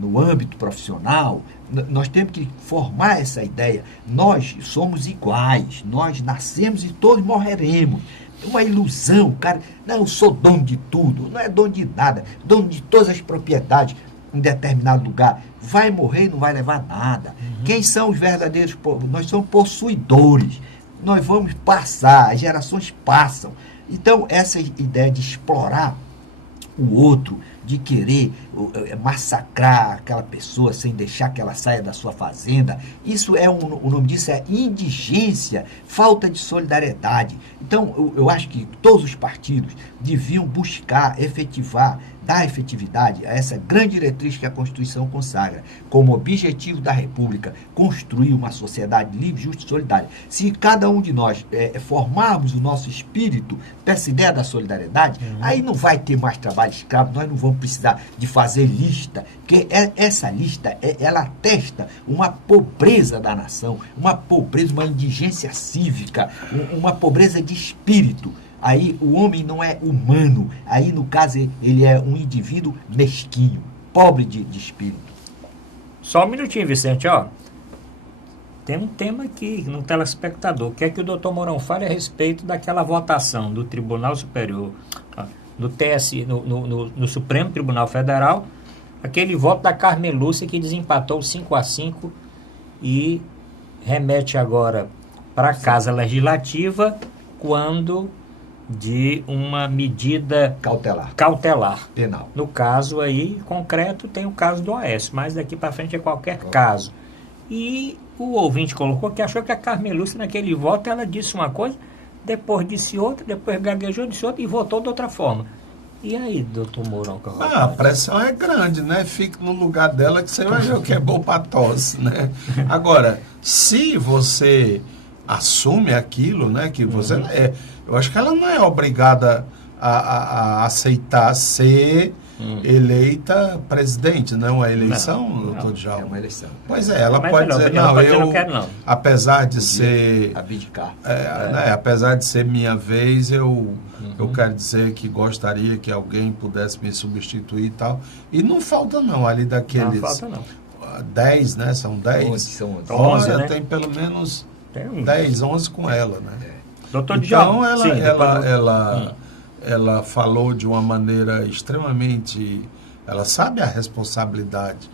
no âmbito profissional. Nós temos que formar essa ideia. Nós somos iguais, nós nascemos e todos morreremos. É uma ilusão, cara. Não, eu sou dono de tudo. Não é dono de nada. Dono de todas as propriedades em determinado lugar. Vai morrer e não vai levar nada. Quem são os verdadeiros povos? Nós somos possuidores. Nós vamos passar, as gerações passam. Então, essa ideia de explorar o outro, de querer massacrar aquela pessoa sem deixar que ela saia da sua fazenda, isso o nome disso é indigência, falta de solidariedade. Então, eu acho que todos os partidos deviam buscar dar efetividade a essa grande diretriz que a Constituição consagra, como objetivo da República, construir uma sociedade livre, justa e solidária. Se cada um de nós formarmos o nosso espírito dessa ideia da solidariedade, aí não vai ter mais trabalho escravo, nós não vamos precisar de fazer lista, porque essa lista, ela atesta uma pobreza da nação, uma pobreza, uma indigência cívica, uma pobreza de espírito. Aí o homem não é humano, aí no caso ele é um indivíduo mesquinho, pobre de espírito. Só um minutinho, Vicente, ó. Tem um tema aqui no telespectador, que é que o doutor Mourão fale a respeito daquela votação do Tribunal Superior, do TSE, no Supremo Tribunal Federal, aquele voto da Carmelúcia que desempatou 5-5 e remete agora para a Casa Legislativa quando de uma medida cautelar. Penal. No caso aí, concreto, tem o caso do Aécio, mas daqui para frente é qualquer caso. E o ouvinte colocou que achou que a Carmelúcia, naquele voto, ela disse uma coisa, depois disse outra, depois gaguejou, disse outra e votou de outra forma. E aí, doutor Mourão? A pressão é grande, né? Fique no lugar dela que você vai ver o que é bom para tosse, né? Agora, se você assume aquilo, né? Que você eu acho que ela não é obrigada a aceitar ser eleita presidente, não é uma eleição, doutor Djalma? É uma eleição. Pois é, ela pode dizer, não quero, não. Apesar de ser... abdicar. Né, apesar de ser minha vez, eu quero dizer que gostaria que alguém pudesse me substituir e tal. E não falta não, ali daqueles... Não falta não. 10, né? São 10. 11, são 11. Olha, 11, né? tem pelo menos Tem um- 10, 11 com ela, né? Doutor Então, Djalma, ela, sim, depois ela falou de uma maneira extremamente... Ela sabe a responsabilidade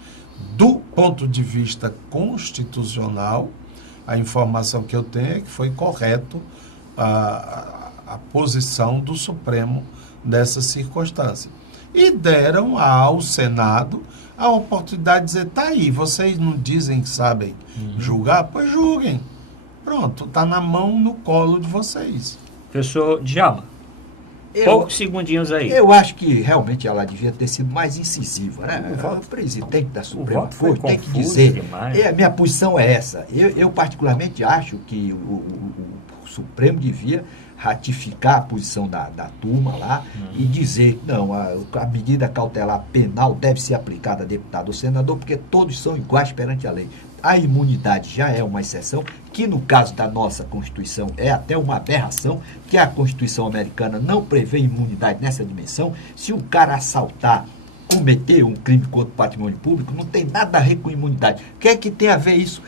do ponto de vista constitucional. A informação que eu tenho é que foi correto a posição do Supremo nessa circunstância. E deram ao Senado a oportunidade de dizer, tá aí, vocês não dizem que sabem julgar? Pois julguem. Pronto, está na mão, no colo de vocês. Professor Djalma, poucos segundinhos aí. Eu acho que realmente ela devia ter sido mais incisiva, né? O presidente da Suprema voto foi Corte tem que confuso dizer. demais. A minha posição é essa. Eu particularmente acho que o Supremo devia ratificar a posição da turma lá e dizer, não, a medida cautelar penal deve ser aplicada a deputado ou senador, porque todos são iguais perante a lei. A imunidade já é uma exceção, que no caso da nossa Constituição é até uma aberração, que a Constituição americana não prevê imunidade nessa dimensão. Se o cara assaltar, cometer um crime contra o patrimônio público, não tem nada a ver com imunidade. O que é que tem a ver isso?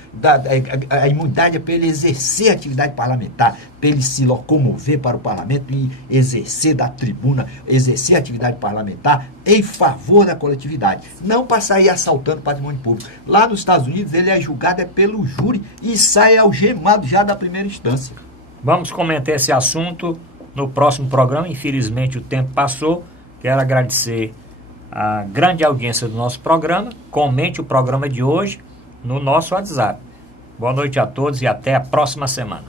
A imunidade é para ele exercer a atividade parlamentar, para ele se locomover para o parlamento e exercer da tribuna, exercer a atividade parlamentar em favor da coletividade. Não para sair assaltando o patrimônio público. Lá nos Estados Unidos ele é julgado pelo júri e sai algemado já da primeira instância. Vamos comentar esse assunto no próximo programa. Infelizmente o tempo passou. Quero agradecer a grande audiência do nosso programa. Comente o programa de hoje no nosso WhatsApp. Boa noite a todos e até a próxima semana.